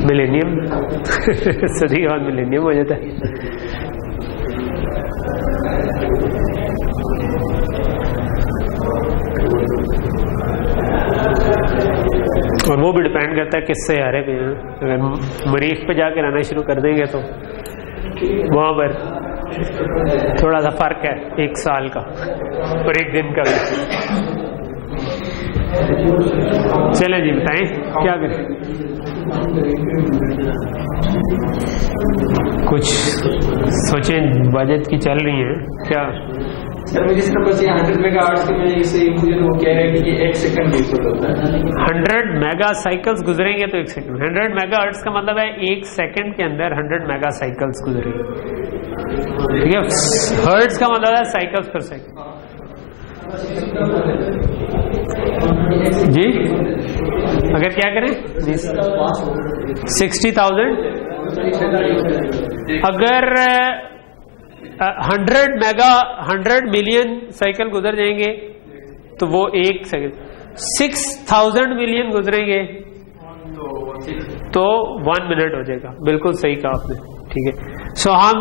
मिलेनियम सदी के बाद मिलेनियम हो जाता है। और वो भी डिपेंड करता है किससे हारे पे हैं। अगर मरीख पे जाके रहना शुरू कर देंगे तो वहां पर थोड़ा सा फर्क है 1 साल का और 1 दिन का भी। चलें जी, बताएं क्या करें। कुछ सोचें, बजट की चल रही है क्या सर? मुझे सिर्फ बस ये 100 मेगाहर्ट्ज में इसे मुझे वो कह रहे हैं कि 1 सेकंड इनपुट होता है। 100 मेगा साइकिल्स गुजरेंगे तो 1 सेकंड। 100 मेगाहर्ट्ज का मतलब है 1 सेकंड के अंदर 100 मेगा साइकिल्स गुजरेंगे, ठीक है। हर्ट्ज का मतलब है साइकिल्स पर सेकंड जी। अगर क्या करें 60,000 अगर 100 मिलियन साइकिल गुजर जाएंगे तो वो 1 सेकंड, 6000 मिलियन गुजरेंगे तो 1 मिनट हो जाएगा। बिल्कुल सही कहा आपने, ठीक है। सो हम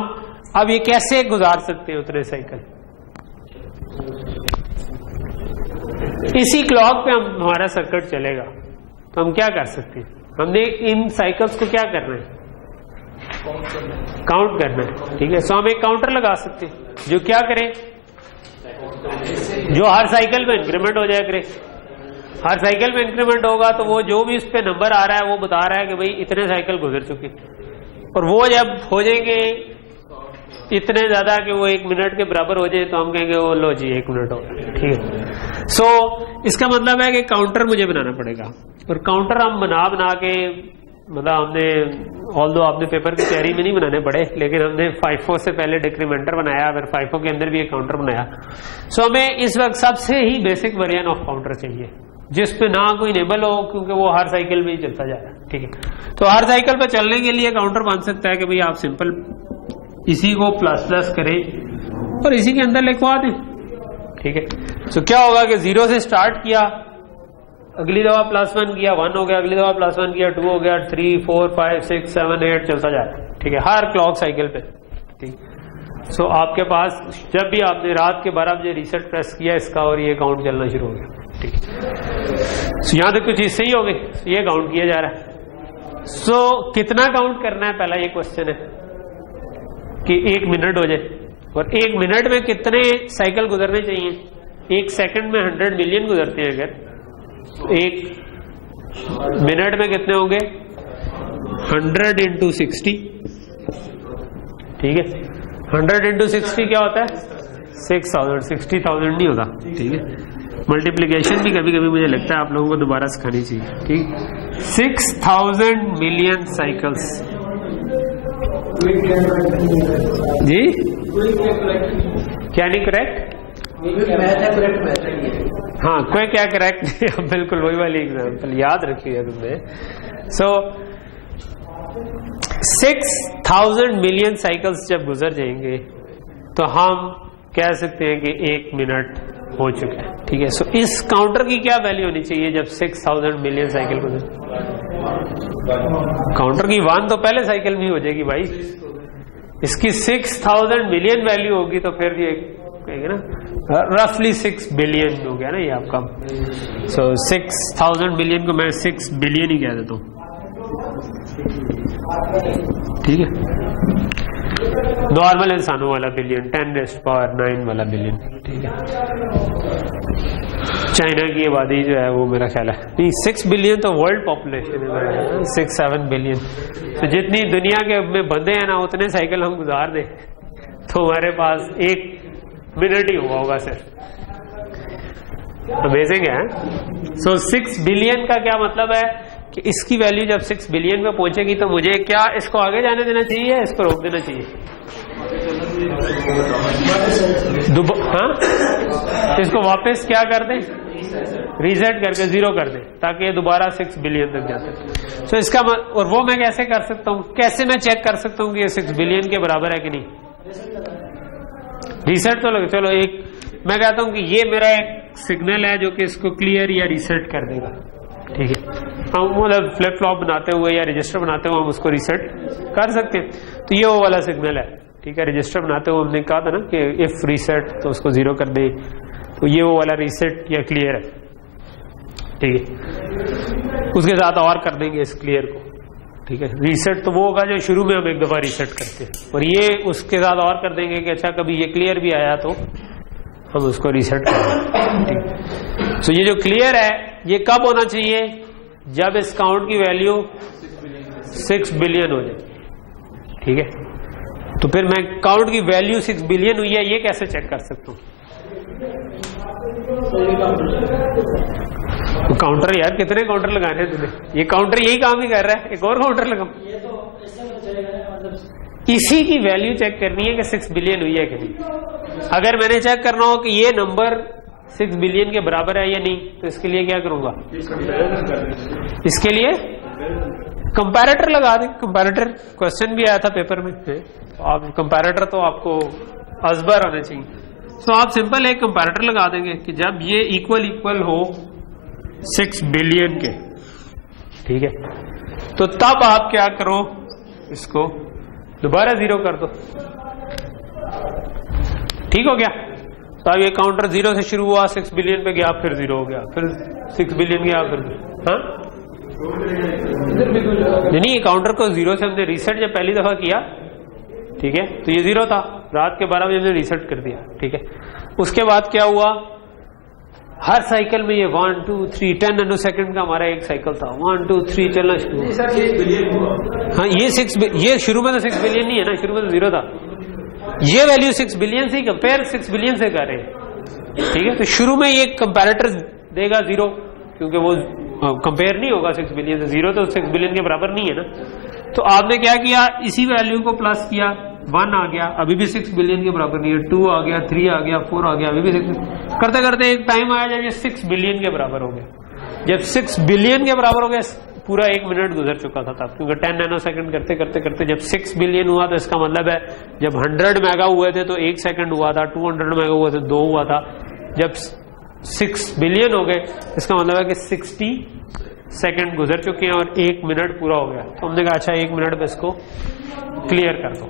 अब ये कैसे गुजार सकते हैं उतने साइकिल? इसी क्लॉक पे हमारा सर्किट चलेगा तो हम क्या कर सकते हैं? हमने इन साइकिल्स को क्या करना है? काउंट करना है, ठीक है। सो हम एक काउंटर लगा सकते हैं जो क्या करे, जो हर साइकिल में इंक्रीमेंट हो जाए करे। हर साइकिल में इंक्रीमेंट होगा तो वो जो भी उस पे नंबर आ रहा है वो बता रहा है कि भाई इतने साइकिल गुजर चुके, और वो जब हो जाएंगे इतने ज्यादा कि वो 1 मिनट के बराबर हो जाए तो हम कहेंगे वो लो जी 1 मिनट हो गया, ठीक है। सो इसका मतलब है कि काउंटर मुझे बनाना पड़ेगा, और काउंटर हम बना के, मतलब हमने ऑल्दो आपने पेपर की तैयारी में नहीं बनाने पड़े, लेकिन हमने FIFO से पहले डिक्रीमेंटर बनाया, फिर FIFO के अंदर भी एक काउंटर बनाया। सो हमें इस वक्त सबसे ही बेसिक वेरिएंट ऑफ काउंटर चाहिए जिसपे ना कोई इनेबल हो, क्योंकि वो हर साइकिल में ही चलता जा रहा है, ठीक है। तो हर साइकिल पे चलने के लिए काउंटर बन सकता है कि भाई आप सिंपल इसी को प्लस करें और इसी के अंदर लिखवा दें, ठीक है। सो क्या होगा कि 0 से स्टार्ट किया, अगली दफा +1 किया 1 हो गया, अगली दफा +1 किया 2 हो गया, 3 4 5 6 7 8 चलता जा रहा है, ठीक है, हर क्लॉक साइकिल पे, ठीक। सो आपके पास जब भी आपने रात के 12 बजे रीसेट प्रेस किया इसका और ये काउंट चलना शुरू हो गया, ठीक है। सो यहां तक कुछ चीज सही हो गई, ये काउंट किया जा रहा है। सो कितना काउंट करना है, पहला ये क्वेश्चन है कि 1 मिनट हो जाए, और 1 मिनट में कितने साइकिल गुजरने चाहिए? 1 सेकंड में 100 मिलियन गुजरते हैं, अगर 1 मिनट में कितने होंगे? 100 × 60, ठीक है। 100 × 60 क्या होता है? 6000, 60,000 नहीं होता, ठीक है। मल्टीप्लीकेशन भी कभी कभी मुझे लगता है आप लोगों को दोबारा सिखानी चाहिए, ठीक। 6000 मिलियन साइकिल्स जी, क्या नहीं करेक्ट? हाँ, कोई क्या करेक्ट बिल्कुल वही वाली एग्जाम्पल याद रखी है तुमने। सो 6000 मिलियन साइकिल्स जब गुजर जाएंगे तो हम कह सकते हैं कि 1 मिनट हो चुका है, ठीक है। सो इस काउंटर की क्या वैल्यू होनी चाहिए जब 6000 मिलियन साइकिल गुजर? काउंटर की 1 तो पहले साइकिल में हो जाएगी भाई, इसकी 6000 मिलियन वैल्यू होगी तो फिर ये कहेंगे ना रफली 6 बिलियन हो गया ना ये आपका। सो 6000 मिलियन को मैं 6 बिलियन ही कह देता हूँ, ठीक है। नॉर्मल इंसानों वाला बिलियन, 10⁹ वाला बिलियन, ठीक है। चाइना की आबादी जो है वो मेरा ख्याल है नहीं, 6 बिलियन तो वर्ल्ड पॉपुलेशन है, 6-7 बिलियन। तो जितनी दुनिया के में बंदे हैं ना उतने साइकिल हम गुजार दें तो हमारे पास 1 मिनट ही हुआ होगा सिर्फ। अमेजिंग है। सो 6 बिलियन का क्या मतलब है कि इसकी वैल्यू जब 6 बिलियन पे पहुंचेगी तो मुझे क्या इसको आगे जाने देना चाहिए या इसको रोक देना चाहिए? हाँ, इसको वापस क्या कर दें? रीसेट करके 0 कर दें ताकि ये दोबारा 6 बिलियन तक जाते। सो इसका और वो मैं कैसे कर सकता हूँ? कैसे मैं चेक कर सकता हूँ कि ये 6 बिलियन के बराबर है कि नहीं? रीसेट तो लगे, चलो एक मैं कहता हूँ कि ये मेरा एक सिग्नल है जो कि इसको क्लियर या रीसेट कर देगा, ठीक है। हम मतलब फ्लिप फ्लॉप बनाते हुए या रजिस्टर बनाते हुए हम उसको रीसेट कर सकते हैं। तो ये वो वाला सिग्नल है, ठीक है। रजिस्टर बनाते हुए हमने कहा था ना कि इफ रीसेट तो उसको 0 कर दे, तो ये वो वाला रीसेट या क्लियर है, ठीक है। उसके साथ और कर देंगे इस क्लियर को, ठीक है। रीसेट तो वो होगा जो शुरू में हम एक दफा रीसेट करते हैं, और ये उसके साथ और कर देंगे कि अच्छा कभी ये क्लियर भी आया तो हम उसको रीसेट करेंगे, ठीक। सो ये जो क्लियर है ये कब होना चाहिए? जब इस काउंट की वैल्यू 6 बिलियन हो जाए, ठीक है। तो फिर मैं काउंट की वैल्यू 6 बिलियन हुई है ये कैसे चेक कर सकता हूं? तो काउंटर यार कितने काउंटर लगाने हैं तुझे? ये काउंटर यही काम ही कर रहा है, एक और काउंटर लगाऊं? इसी की वैल्यू चेक करनी है कि 6 बिलियन हुई है कि नहीं। अगर मैंने चेक करना हो कि ये नंबर 6 बिलियन के बराबर है या नहीं, तो इसके लिए क्या करूंगा? इसके लिए कंपैरेटर लगा दें। कंपैरेटर क्वेश्चन भी आया था पेपर में, आप कंपैरेटर तो आपको असबर होने चाहिए। तो आप सिंपल एक कंपैरेटर लगा देंगे कि जब ये इक्वल हो 6 बिलियन के, ठीक है, तो तब आप क्या करो, इसको दोबारा 0 कर दो। ठीक हो गया। तो अब ये काउंटर 0 से शुरू हुआ, 6 बिलियन पे गया, फिर 0 हो गया, फिर 6 बिलियन गया, फिर हाँ नहीं, ये काउंटर को 0 से हमने रीसेट जब पहली दफा किया, ठीक है, तो ये 0 था, रात के 12 बजे हमने रीसेट कर दिया, ठीक है। उसके बाद क्या हुआ, हर साइकिल में ये 1 2 3 10 नैनो सेकंड का हमारा एक साइकिल था, 1 2 3 चलना शुरू। हाँ, ये शुरू में तो 6 बिलियन नहीं है ना, शुरू में तो 0 था। ये वैल्यू 6 बिलियन से कंपेयर 6 बिलियन से कर रहे हैं, ठीक है। तो शुरू में ये कंपैरेटर देगा 0, क्योंकि वो कंपेयर नहीं होगा 6 बिलियन से, 0 तो 6 बिलियन के बराबर नहीं है ना। तो आपने क्या किया, इसी वैल्यू को प्लस किया, 1 आ गया, अभी भी 6 बिलियन के बराबर नहीं है, 2 आ गया, 3 आ गया, 4 आ गया, अभी भी 6। करते करते एक टाइम आया जब ये 6 बिलियन के बराबर हो गया। जब 6 बिलियन के बराबर हो गया, पूरा 1 मिनट गुजर चुका था तब, क्योंकि 10 नैनो सेकंड करते करते करते जब 6 बिलियन हुआ, तो इसका मतलब है जब 100 मेगा हुए थे तो 1 सेकंड हुआ था, 200 मेगा हुए थे 2 हुआ था, जब 6 बिलियन हो गए इसका मतलब है कि 60 सेकंड गुजर चुके हैं और 1 मिनट पूरा हो गया। तो हमने कहा अच्छा 1 मिनट में इसको क्लियर कर दो,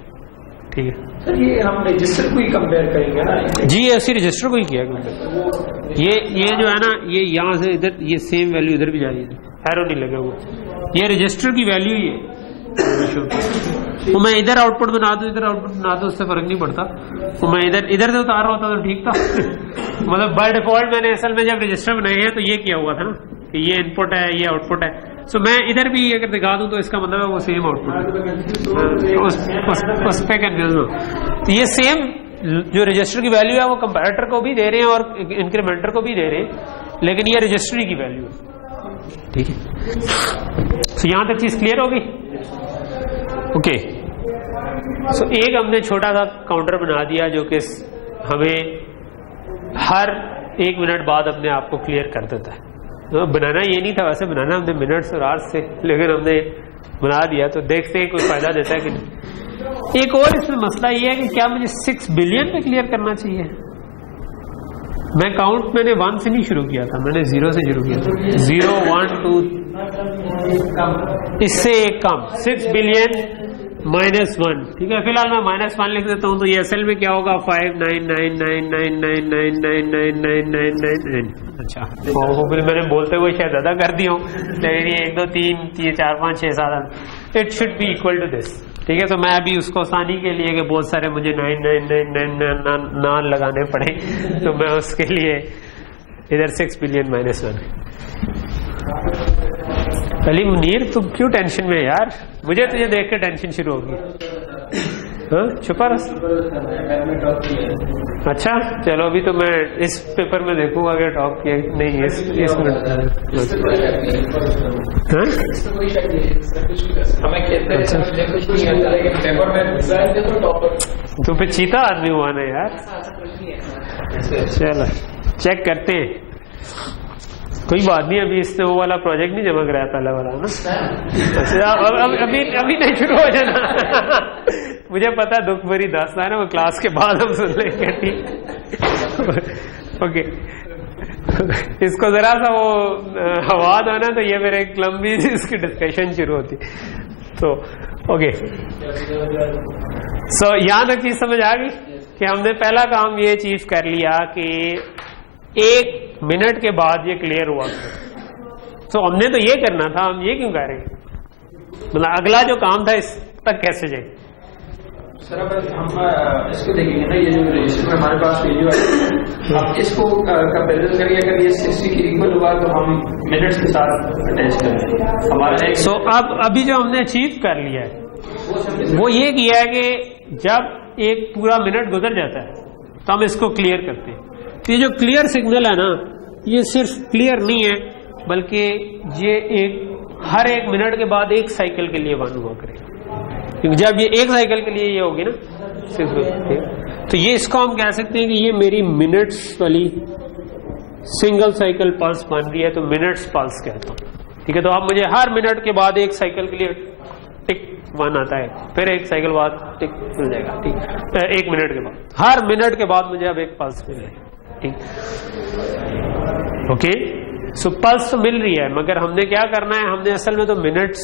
ठीक है। सर ये हम रजिस्टर को ही कंपेयर करेंगे ना? जी, ऐसी रजिस्टर को ही किया कंपेयर। ये जो है ना, ये यहाँ से इधर, ये सेम वैल्यू इधर भी जा रही है, एरो नहीं लगे हुए, ये रजिस्टर की वैल्यू ही है। तो मैं इधर आउटपुट बना दूं, इधर आउटपुट बना दूं, उससे फर्क नहीं पड़ता। तो मैं इधर से उतार रहा होता तो ठीक था। मतलब बाय डिफॉल्ट मैंने असल में जब रजिस्टर बनाए हैं तो ये किया हुआ था ना कि ये इनपुट है, ये आउटपुट है। सो मैं इधर भी अगर दिखा दूं तो इसका मतलब है वो सेम आउटपुट है, उस पे कंफ्यूज हो। तो ये सेम जो रजिस्टर की वैल्यू है वो कंपैरेटर को भी दे रहे हैं और इंक्रीमेंटर को भी दे रहे हैं, लेकिन ये रजिस्ट्री की वैल्यू है, ठीक है। तो यहां तक चीज क्लियर होगी, ओके। सो एक हमने छोटा सा काउंटर बना दिया जो कि हमें हर 1 मिनट बाद अपने आप को क्लियर कर देता है। तो बनाना ये नहीं था, वैसे बनाना हमने मिनट्स और आवर्स से, लेकिन हमने बना दिया। तो देखते हैं कोई फायदा देता है कि नहीं। एक और इसमें मसला ये है कि क्या मुझे 6 बिलियन पे क्लियर करना चाहिए। मैं काउंट मैंने 1 से नहीं शुरू किया था, मैंने 0 से शुरू किया था, 0 1 2, इससे एक कम 6 बिलियन -1, ठीक है। फिलहाल मैं -1 लिख देता हूं, तो ये असल में क्या होगा 5999999999999। अच्छा, फिर मैंने बोलते हुए शायद ज्यादा कर दिया हूं, लेकिन ये 1 2 3 4 5 6 7 it should be equal to this, ठीक है। तो मैं अभी उसको आसानी के लिए कि बहुत सारे मुझे 99999 लगाने पड़े, तो मैं उसके लिए इधर 6 बिलियन -1। अली मुनीर तुम क्यों टेंशन में यार, मुझे तुझे देख के टेंशन शुरू होगी। हाँ छुपा रहा। अच्छा चलो, अभी तो मैं इस पेपर में देखूंगा अगर टॉप किया नहीं इस मिनट। तो फिर चीता आदमी हुआ ना यार। चलो चेक करते हैं, कोई बात नहीं। अभी इसने वो वाला प्रोजेक्ट नहीं जमा कराया पहला वाला ना। अभी नहीं शुरू हो जाना। मुझे पता दुख भरी दास्तान है ना, वो क्लास के बाद हम सुन लेंगे, ठीक। ओके, इसको जरा सा वो हवा दो ना, तो ये मेरे एक लंबी इसकी डिस्कशन शुरू होती। तो ओके, सो यहां तक चीज समझ आ गई कि हमने पहला काम ये चीज कर लिया कि 1 मिनट के बाद ये क्लियर हुआ। तो हमने तो ये करना था, हम ये क्यों कर रहे हैं, मतलब अगला जो काम था इस तक कैसे जाए। सर अब हम इसको देखेंगे ना, ये जो रजिस्टर में हमारे पास वीडियो है, आप इसको कंपेरिजन करिए, अगर ये 60 की इक्वल हुआ तो हम मिनट्स के साथ अटैच करेंगे हमारा। सो अब अभी जो हमने अचीव कर लिया है वो ये किया है कि जब एक पूरा मिनट गुजर जाता है तो हम इसको क्लियर करते हैं। तो ये जो क्लियर सिग्नल है ना, ये सिर्फ क्लियर नहीं है, बल्कि ये हर 1 मिनट के बाद 1 साइकिल के लिए 1 हुआ करेगा, क्योंकि जब ये 1 साइकिल के लिए ये होगी ना तो ये इसको हम कह सकते हैं कि ये मेरी मिनट्स वाली सिंगल साइकिल पल्स बन रही है, तो मिनट्स पल्स कहता हूं। ठीक है। तो अब मुझे हर मिनट के बाद एक साइकिल के लिए टिक 1 आता है, फिर एक साइकिल बाद टिक मिल जाएगा, ठीक। 1 मिनट के बाद, हर मिनट के बाद मुझे अब एक पल्स मिल रही है, ठीक। ओके, सो पल्स तो मिल रही है, मगर हमने क्या करना है, हमने असल में तो मिनट्स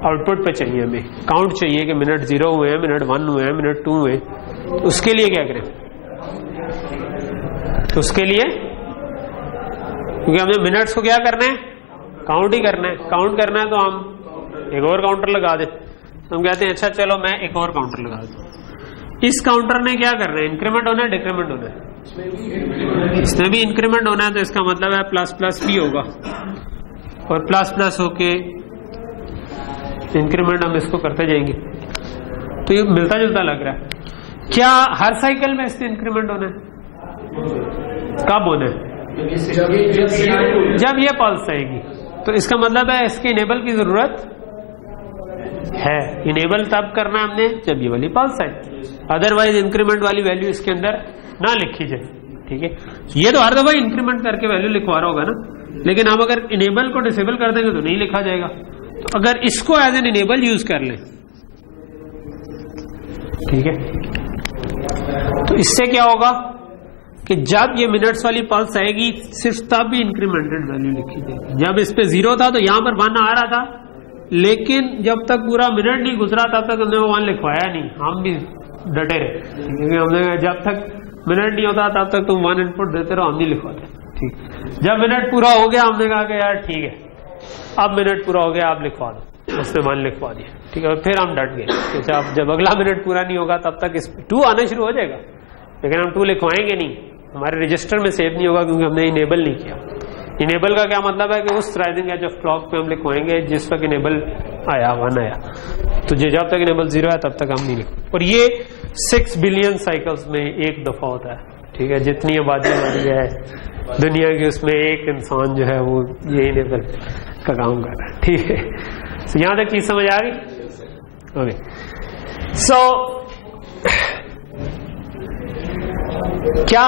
आउटपुट पे चाहिए, हमें काउंट चाहिए कि मिनट 0 हुए हैं, मिनट 1 हुए हैं, मिनट 2 हुए। तो उसके लिए क्या करें, तो उसके लिए क्योंकि हमने मिनट्स को क्या करना है, काउंट ही करना है। काउंट करना है तो हम एक और काउंटर लगा दे। हम कहते हैं अच्छा चलो मैं एक और काउंटर लगा दूं। इस काउंटर ने क्या करना है, इंक्रीमेंट होना है, डिक्रीमेंट होना है, इसमें भी इंक्रीमेंट होना है। तो इसका मतलब है प्लस प्लस भी होगा और प्लस प्लस होके इंक्रीमेंट हम इसको करते जाएंगे। तो ये मिलता जुलता लग रहा है। क्या हर साइकिल में इससे इंक्रीमेंट होना है? कब होना है? जब ये पल्स आएगी। तो इसका मतलब है इसके इनेबल की जरूरत है। इनेबल तब करना है हमने जब ये वाली पल्स आए, अदरवाइज इंक्रीमेंट वाली वैल्यू इसके अंदर ना लिखी जाए, ठीक है। ये तो हर दफा इंक्रीमेंट करके वैल्यू लिखवा रहा होगा ना, लेकिन हम अगर इनेबल को डिसेबल कर देंगे तो नहीं लिखा जाएगा। तो अगर इसको एज एन इनेबल यूज कर लें, ठीक है, तो इससे क्या होगा कि जब ये मिनट्स वाली पल्स आएगी सिर्फ तब भी इंक्रीमेंटेड वैल्यू लिखी जाएगी। जब इस पे 0 था तो यहां पर 1 आ रहा था, लेकिन जब तक पूरा मिनट नहीं गुजरा तब तक हमने वो 1 लिखवाया नहीं। हम भी डटे रहे, क्योंकि हमने जब तक मिनट नहीं होता तब तक तुम 1 इनपुट देते रहो, हम नहीं लिखवाते, ठीक। जब मिनट पूरा हो गया हमने कहा कि यार ठीक है अब मिनट पूरा हो गया, आप लिखवा दो, उसने 1 लिखवा दिया, ठीक है। और फिर हम डट गए कि जब अगला मिनट पूरा नहीं होगा तब तक इस 2 आना शुरू हो जाएगा, लेकिन हम 2 लिखवाएंगे नहीं, हमारे रजिस्टर में सेव नहीं होगा क्योंकि हमने इनेबल नहीं किया। इनेबल का क्या मतलब है कि उस राइजिंग एज ऑफ क्लॉक पे हम लिखवाएंगे जिस वक्त इनेबल आया 1 आया। तो जब तक इनेबल 0 है तब तक हम नहीं लिखेंगे। और ये 6 बिलियन साइकिल्स में एक दफा होता है, ठीक है। जितनी आबादी हमारी है दुनिया की, उसमें एक इंसान जो है वो ये इनेबल का काम कर रहा है, ठीक है। तो यहां तक चीज समझ आ गई? ओके, सो क्या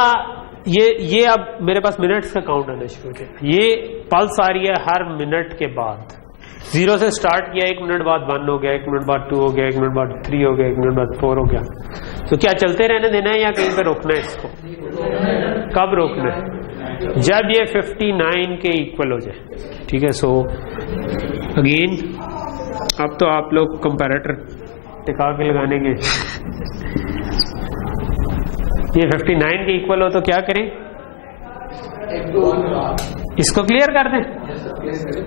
ये अब मेरे पास मिनट्स का काउंट आना शुरू हो गया। ये पल्स आ रही है हर मिनट के बाद, 0 से स्टार्ट किया, 1 मिनट बाद 1 हो गया, 1 मिनट बाद 2 हो गया, 1 मिनट बाद 3 हो गया, 1 मिनट बाद 4 हो गया। तो क्या चलते रहने देना है या कहीं पर रोकना है इसको? कब रोकना है? जब ये 59 के इक्वल हो जाए, ठीक है। सो अगेन अब तो आप लोग कंपैरेटर टिका के लगाने के ये 59 के इक्वल हो तो क्या करें, इसको क्लियर कर दें,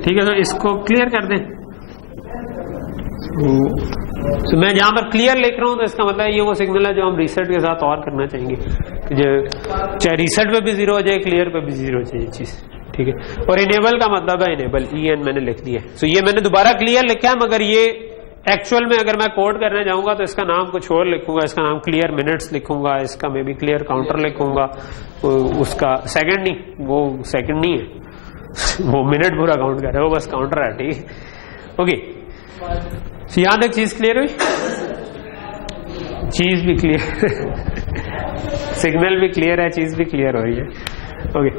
ठीक है। तो इसको क्लियर कर दें। तो मैं जहां पर क्लियर लिख रहा हूं तो इसका मतलब ये वो सिग्नल है जो हम रीसेट के साथ और करना चाहेंगे, जो चाहे रीसेट पे भी 0 हो जाए, क्लियर पे भी 0 हो जाए ये चीज, ठीक है। और इनेबल का मतलब है इनेबल, EN मैंने लिख दिया। सो ये मैंने दोबारा क्लियर लिखा है, मगर ये एक्चुअल में अगर मैं कोड करने जाऊंगा तो इसका नाम कुछ और लिखूंगा, इसका नाम क्लियर मिनट्स लिखूंगा, इसका मे बी क्लियर काउंटर लिखूंगा। उसका सेकंड नहीं, वो सेकंड नहीं है, वो मिनट पूरा काउंट कर रहा है, वो बस काउंटर है, ठीक है। ओके, यहां तक चीज क्लियर हुई? चीज भी क्लियर सिग्नल भी क्लियर है, चीज भी क्लियर हो रही है। ओके,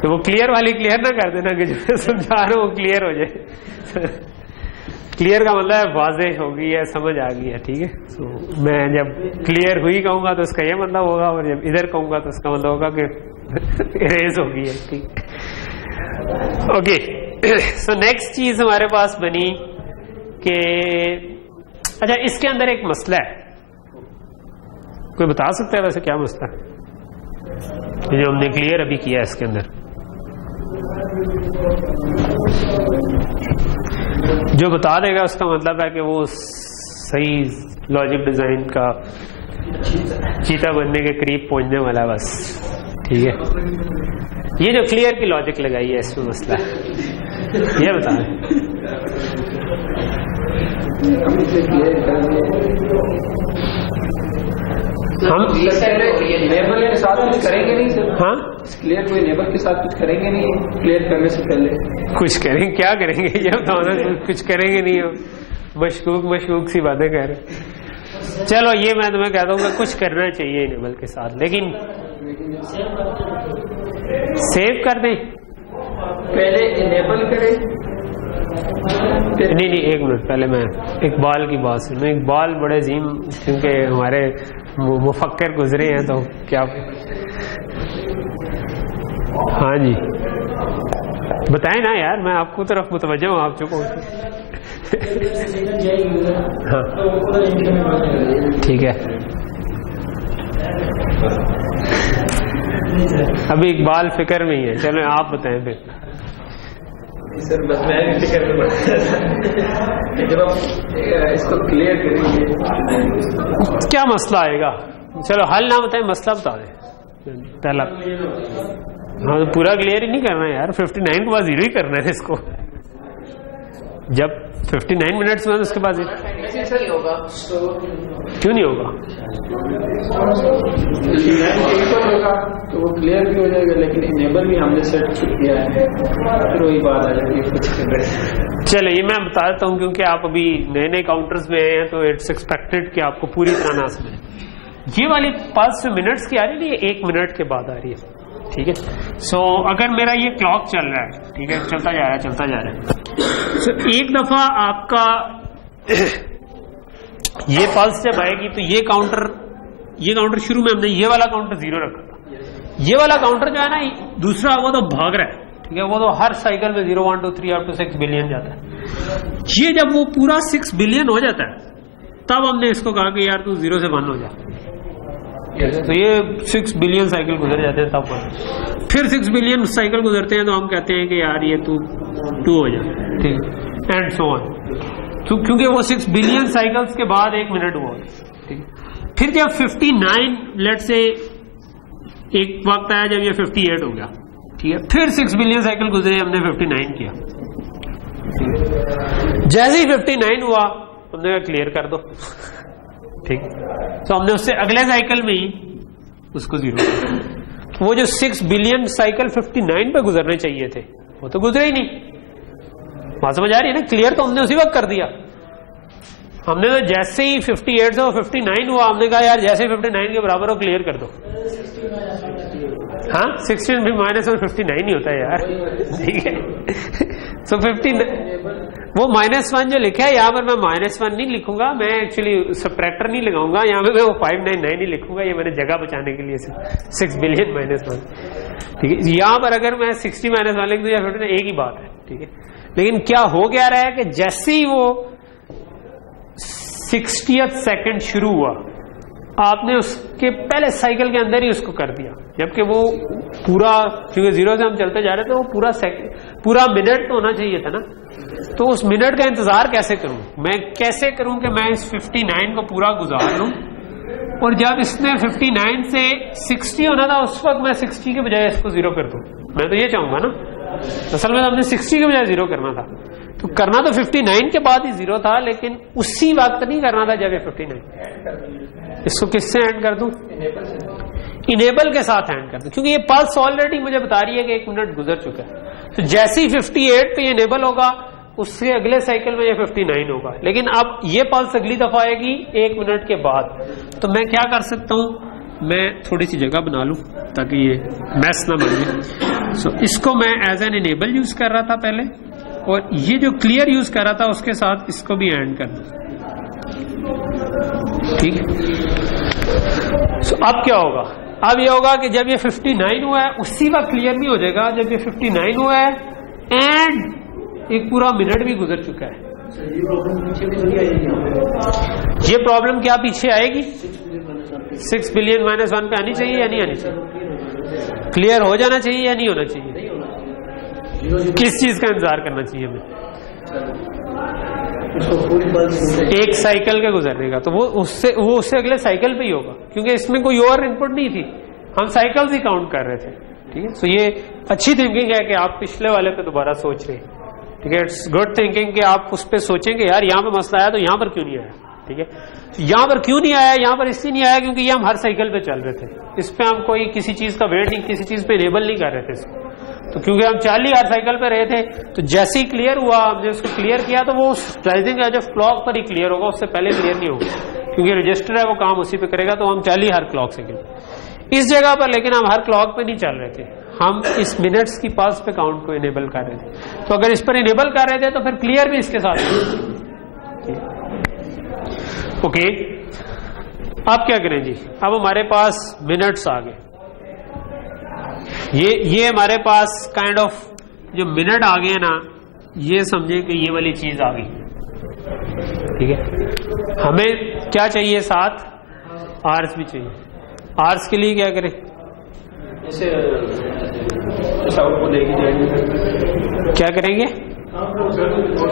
तो वो क्लियर वाली क्लियर ना कर देना कि जो मैं समझा रहा हूं वो क्लियर हो जाए। क्लियर का मतलब है वाज़ेह हो गई है, समझ आ गई है, ठीक है। तो मैं जब क्लियर हुई कहूंगा तो उसका ये मतलब होगा, और जब इधर कहूंगा तो उसका मतलब होगा कि इरेज हो गई है, ठीक। ओके, सो नेक्स्ट चीज हमारे पास बनी कि अच्छा इसके अंदर एक मसला है, कोई बता सकता है वैसे क्या मसला है जो हमने क्लियर अभी किया है इसके अंदर? जो बता देगा उसका मतलब है कि वो सही लॉजिक डिजाइन का चीता बनने के करीब पहुंचने वाला है, बस, ठीक है। ये जो क्लियर की लॉजिक लगाई है इसमें मसला है, ये बता दें। हम लेबल के साथ कुछ करेंगे नहीं सर? हाँ, क्लियर कोई लेबल के साथ कुछ करेंगे नहीं, क्लियर करने से पहले कुछ करेंगे, क्या करेंगे ये बताओ ना। कुछ करेंगे नहीं, हो मशकूक सी बातें कह रहे। चलो ये मैं तुम्हें कहता हूँ कुछ करना चाहिए इनेबल के साथ, लेकिन सेव कर दें। पहले इनेबल करें। नहीं, एक मिनट पहले मैं इकबाल की बात सुन। इकबाल बड़े अजीम, क्योंकि हमारे मुफक्किर गुजरे हैं, तो क्या। हाँ जी, बताएं ना यार, मैं आपको तरफ मुतवज्जह हूँ, आप चुप हो। हाँ ठीक है, अभी इकबाल फिक्र में ही है। चलो आप बताएं फिर। सर बस मैं भी फिक्र में जब आप इसको क्लियर करेंगे क्या मसला आएगा। चलो हल ना बताएं, मसला बता दें पहला। हाँ, तो पूरा क्लियर ही नहीं करना है यार, 59 के बाद 0 ही करना है इसको। जब 59 मिनट्स में उसके बाद होगा क्यों नहीं होगा? होगा तो वो क्लियर भी हो जाएगा, लेकिन इनेबल भी हमने सेट किया है, फिर वही बात आ जाएगी कुछ। चलो ये मैं बता देता हूँ, क्योंकि आप अभी नए नए काउंटर्स में आए हैं, तो इट्स एक्सपेक्टेड कि आपको पूरी तरह ना समझे। ये वाली पल्स मिनट्स की आ रही है, ये 1 मिनट के बाद आ रही है, ठीक है। सो अगर मेरा ये क्लॉक चल रहा है, ठीक है, चलता जा रहा है, सो एक दफा आपका ये पल्स जब आएगी, तो ये काउंटर शुरू में हमने ये वाला काउंटर 0 रखा था। ये वाला काउंटर जो है ना दूसरा, वो तो भाग रहा है, ठीक है, वो तो हर साइकिल में 0 1 2 3 up to 6 बिलियन जाता है। ये जब वो पूरा 6 बिलियन हो जाता है, तब हमने इसको कहा कि यार तू 0 से 1 हो जा। तो ये 6 बिलियन साइकिल गुजर जाते हैं, तब फिर 6 बिलियन साइकिल गुजरते हैं, तो हम कहते हैं कि यार ये तू 2 हो जा, ठीक है, एंड सो ऑन। तो क्योंकि वो 6 बिलियन साइकिल्स के बाद 1 मिनट हुआ, ठीक है। फिर जब 59 लेट से एक वक्त आया जब ये 58 हो गया, ठीक है, फिर 6 बिलियन साइकिल गुजरे, हमने 59 किया। जैसे ही 59 हुआ, हमने कहा क्लियर कर दो, ठीक। तो हमने उससे अगले साइकिल में ही उसको 0 किया। वो जो 6 बिलियन साइकिल 59 पे गुजरने चाहिए थे, वो तो गुजरे ही नहीं। बात समझ आ रही है ना? क्लियर तो हमने उसी वक्त कर दिया। हमने तो जैसे ही 58 से 59 हुआ, हमने कहा यार जैसे 59 के बराबर हो क्लियर कर दो। हाँ, 16 भी -159 ही होता है यार, ठीक है। सो 59 वो -1 जो लिखा है यहाँ पर, मैं -1 नहीं लिखूंगा, मैं एक्चुअली सब्ट्रैक्टर नहीं लगाऊंगा यहाँ पे, मैं वो 599 ही लिखूंगा। ये मैंने जगह बचाने के लिए 6 बिलियन -1, ठीक है। यहाँ पर अगर मैं 60 -1 लिख दूं या 59, एक ही बात है, ठीक है। लेकिन क्या हो क्या रहा है कि जैसे ही वो 60th सेकंड शुरू हुआ, आपने उसके पहले साइकिल के अंदर ही उसको कर दिया, जबकि वो पूरा, क्योंकि 0 से हम चलते जा रहे थे, वो पूरा मिनट तो होना चाहिए था ना। तो उस मिनट का इंतजार कैसे करूं मैं, कैसे करूं कि मैं इस 59 को पूरा गुजार लूं, और जब इसने 59 से 60 होना था, उस वक्त मैं 60 के बजाय इसको 0 कर दूं। मैं तो ये चाहूंगा ना, असल में हमने 60 के बजाय 0 करना था। तो करना तो 59 के बाद ही 0 था, लेकिन उसी वक्त नहीं करना था जब ये 59। इसको किससे एंड कर दूं? इनेबल के साथ एंड कर दूं, क्योंकि ये पल्स ऑलरेडी मुझे बता रही है कि 1 मिनट गुजर चुका है। तो जैसे ही 58 पे इनेबल होगा, उससे अगले साइकिल में ये 59 होगा। लेकिन अब ये पल्स अगली दफा आएगी 1 मिनट के बाद। तो मैं क्या कर सकता हूं, मैं थोड़ी सी जगह बना लूं ताकि ये मैस ना बने। सो इसको मैं एज एन इनेबल यूज कर रहा था पहले, और ये जो क्लियर यूज कर रहा था उसके साथ इसको भी एंड कर दूं, ठीक है। सो अब क्या होगा? अब ये होगा कि जब ये 59 हुआ है, उसी वक्त क्लियर भी हो जाएगा जब ये 59 हुआ है, एंड एक पूरा मिनट भी गुजर चुका है। ये प्रॉब्लम क्या पीछे आएगी? 6 बिलियन -1 पे आनी चाहिए या नहीं आनी चाहिए? क्लियर हो जाना चाहिए या नहीं होना चाहिए? किस चीज का इंतजार करना चाहिए हमें? एक साइकिल के गुजरने का। तो वो उससे अगले साइकिल पे ही होगा, क्योंकि इसमें कोई और इनपुट नहीं थी, हम साइकिल्स ही काउंट कर रहे थे, ठीक है। सो ये अच्छी थिंकिंग है कि आप पिछले वाले पे दोबारा सोच रहे हैं, ठीक है। इट्स गुड थिंकिंग कि आप उस पर सोचेंगे यार यहाँ पे मसला आया तो यहाँ पर क्यों नहीं आया, ठीक है। यहाँ पर क्यों नहीं आया? यहाँ पर इसलिए नहीं आया क्योंकि ये हम हर साइकिल पे चल रहे थे, इस पे हम कोई किसी चीज का वेट नहीं, किसी चीज पे इनेबल नहीं कर रहे थे इसको। तो क्योंकि हम 40 हर साइकिल पे रहे थे, तो जैसे ही क्लियर हुआ, हमने उसको क्लियर किया, तो वो राइजिंग एज ऑफ क्लॉक पर ही क्लियर होगा, उससे पहले क्लियर नहीं होगा, क्योंकि रजिस्टर है वो काम उसी पे करेगा। तो हम 40 हर क्लॉक साइकिल इस जगह पर, लेकिन हम हर क्लॉक पे नहीं चल रहे थे, हम इस मिनट्स की पल्स पे काउंट को इनेबल कर रहे थे। तो अगर इस पर इनेबल कर रहे थे तो फिर क्लियर भी इसके साथ। ओके, अब क्या करें जी, अब हमारे पास मिनट्स आ गए। ये हमारे पास काइंड ऑफ जो मिनट आ गए ना, ये समझे कि ये वाली चीज आ गई। ठीक है, हमें क्या चाहिए, साथ आर्स भी चाहिए। आर्स के लिए क्या करें, जैसे आउटपुट देगी, क्या करेंगे,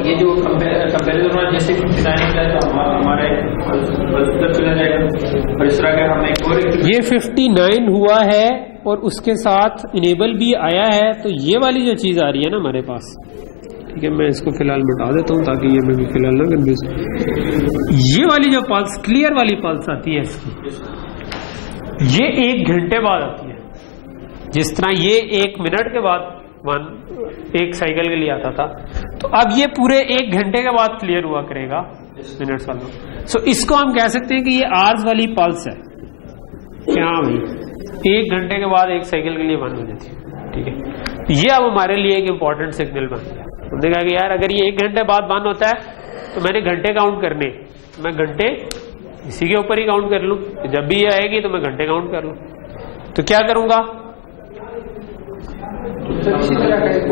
ये जो कंपेरिजन जैसे 59 निकला है तो हमारे उधर चला जाएगा, और इस तरह का हमें और ये 59 हुआ है और उसके साथ इनेबल भी आया है। तो ये वाली जो चीज आ रही है ना हमारे पास, ठीक है, मैं इसको फिलहाल मिटा देता हूं ताकि ये मैं भी फिलहाल ना कंफ्यूज। ये वाली जो पल्स, क्लियर वाली पल्स आती है इसकी, ये 1 घंटे बाद आती है। जिस तरह ये 1 मिनट के बाद 1 साइकिल के लिए आता था, तो अब ये पूरे 1 घंटे के बाद क्लियर हुआ करेगा मिनट्स वाला। सो इसको हम कह सकते हैं कि ये आवर्स वाली पल्स है। क्या भाई, 1 घंटे के बाद 1 साइकिल के लिए 1 हो जाती है। ठीक है, ये अब हमारे लिए एक इंपॉर्टेंट सिग्नल बन गया। हमने कहा कि यार अगर ये 1 घंटे बाद 1 होता है तो मैंने घंटे काउंट करने, मैं घंटे इसी के ऊपर ही काउंट कर लूं। जब भी ये आएगी तो मैं घंटे काउंट कर लूं। तो क्या करूंगा,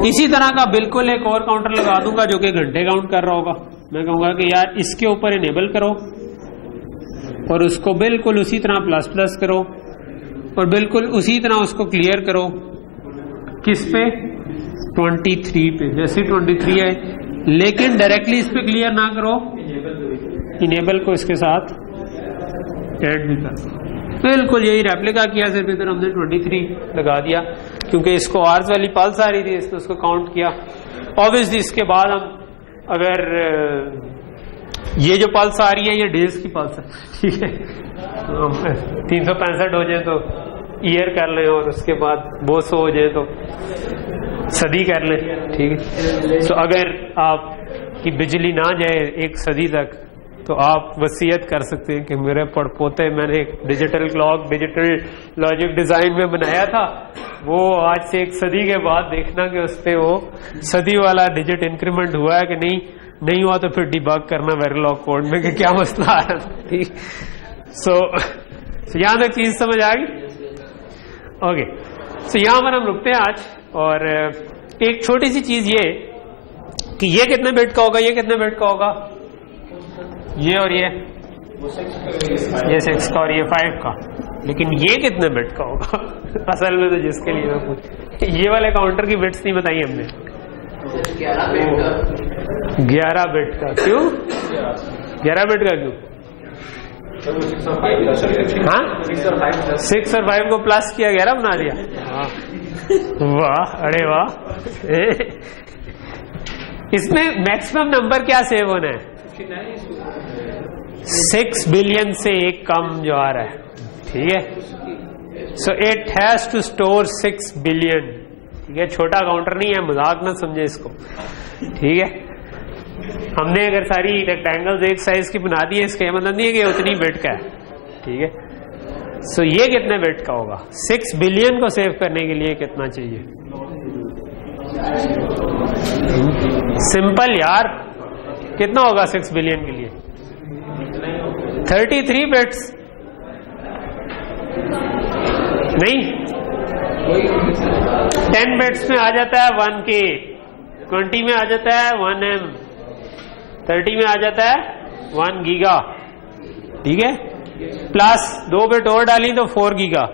इसी तरह का बिल्कुल एक और काउंटर लगा दूंगा जो कि घंटे काउंट कर रहा होगा। मैं कहूंगा कि यार इसके ऊपर इनेबल करो और उसको बिल्कुल उसी तरह प्लस प्लस करो और बिल्कुल उसी तरह उसको क्लियर करो। किस पे, 23 पे। जैसे 23 है, लेकिन डायरेक्टली इस पे क्लियर ना करो, इनेबल को इसके साथ ऐड भी कर। बिल्कुल यही रेप्लिका किया, सिर्फ इधर हमने 23 लगा दिया क्योंकि इसको आवर्स वाली पल्स आ रही थी, इसने उसको काउंट किया। ऑब्वियसली इसके बाद हम अगर ये जो पल्स आ रही है ये डेज की पल्स है, ठीक है, 365 हो जाए तो ईयर कर लें और उसके बाद 200 हो जाए तो सदी कर लें। ठीक है, तो अगर आपकी बिजली ना जाए 1 सदी तक तो आप वसीयत कर सकते हैं कि मेरे पड़पोते, मैंने एक digital clock, digital logic design में बनाया था, वो आज से 1 सदी के बाद देखना कि उस पर वो सदी वाला डिजिट इंक्रीमेंट हुआ है कि नहीं हुआ तो फिर डिबग करना वेरिलॉग कोड में कि क्या मसला आ रहा है। ठीक, सो यहां तक चीज समझ आ गई। ओके, सो यहां पर हम रुकते हैं आज। और एक छोटी सी चीज ये कि ये कितने बिट का होगा, ये कितने बिट का होगा, ये और ये 6 का और ये 5 का, लेकिन ये कितने बिट का होगा असल में तो जिसके लिए मैं पूछ, ये वाले काउंटर की बिट्स नहीं बताई हमने। 11 बिट का। क्यों 11 बिट का, क्यों? हाँ, 6 और 5 को प्लस किया 11 बना दिया। वाह, अरे वाह। इसमें मैक्सिमम नंबर क्या सेव होना है, 6 बिलियन से एक कम जो आ रहा है। ठीक है, so it has to store 6 billion. ठीक है, छोटा काउंटर नहीं है, मजाक ना समझे इसको। ठीक है, हमने अगर सारी रेक्टेंगल्स एक साइज की बना दी है, इसका मतलब नहीं है कि उतनी बिट का है। ठीक है, सो ये कितने बिट का होगा, 6 बिलियन को सेव करने के लिए कितना चाहिए? सिंपल यार, कितना होगा 6 बिलियन के लिए? 33 बिट्स। नहीं, 10 बिट्स में आ जाता है 1K, 20 में आ जाता है 1M, 30 में आ जाता है 1 गीगा। ठीक है, प्लस 2 बिट और डाली तो 4 गीगा,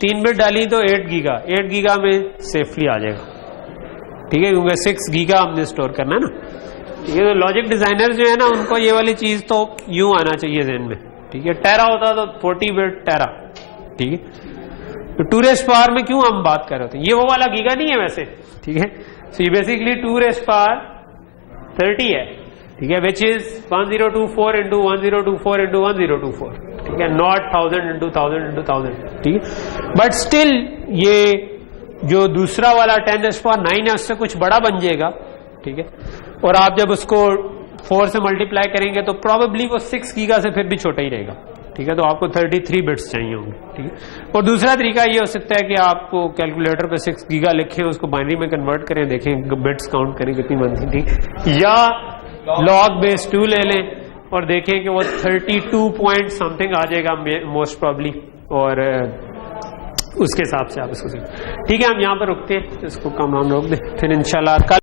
3 बिट डाली तो 8 गीगा। 8 गीगा में सेफली आ जाएगा। ठीक है, क्योंकि 6 गीगा हमने स्टोर करना है ना। ठीक है, तो लॉजिक डिजाइनर जो है ना, उनको ये वाली चीज तो यूं आना चाहिए ज़हन में। ठीक है, टेरा होता तो 40 बिट टेरा। ठीक है, तो 2 रेज़ पावर में क्यों हम बात कर रहे थे, ये वो वाला गीगा नहीं है वैसे। ठीक है, सो ये बेसिकली 2 रेज़ पावर 30 है। ठीक है, विच इज 1024 इंटू 1024 इंटू 1024। ठीक है, नॉट 1000 इंटू 1000 इंटू 1000। ठीक है, बट स्टिल ये जो दूसरा वाला 10 रेज़ पावर 9 है उससे कुछ बड़ा बन जाएगा। ठीक है, और आप जब उसको 4 से मल्टीप्लाई करेंगे तो प्रोबेबली वो 6 गीगा से फिर भी छोटा ही रहेगा। ठीक है, तो आपको 33 बिट्स चाहिए होंगे, ठीक है। और दूसरा तरीका ये हो सकता है कि आपको कैलकुलेटर पे 6 गीगा लिखें, उसको बाइनरी में कन्वर्ट करें, देखें बिट्स काउंट करें कितनी बनती, ठीक। या log बेस 2 ले लें और देखें कि वो 32 पॉइंट समथिंग आ जाएगा मोस्ट प्रॉब्ली, और उसके हिसाब से आप इसको, ठीक है। हम यहाँ पर रुकते हैं, इसको काम रोक दें, फिर इंशाल्लाह कल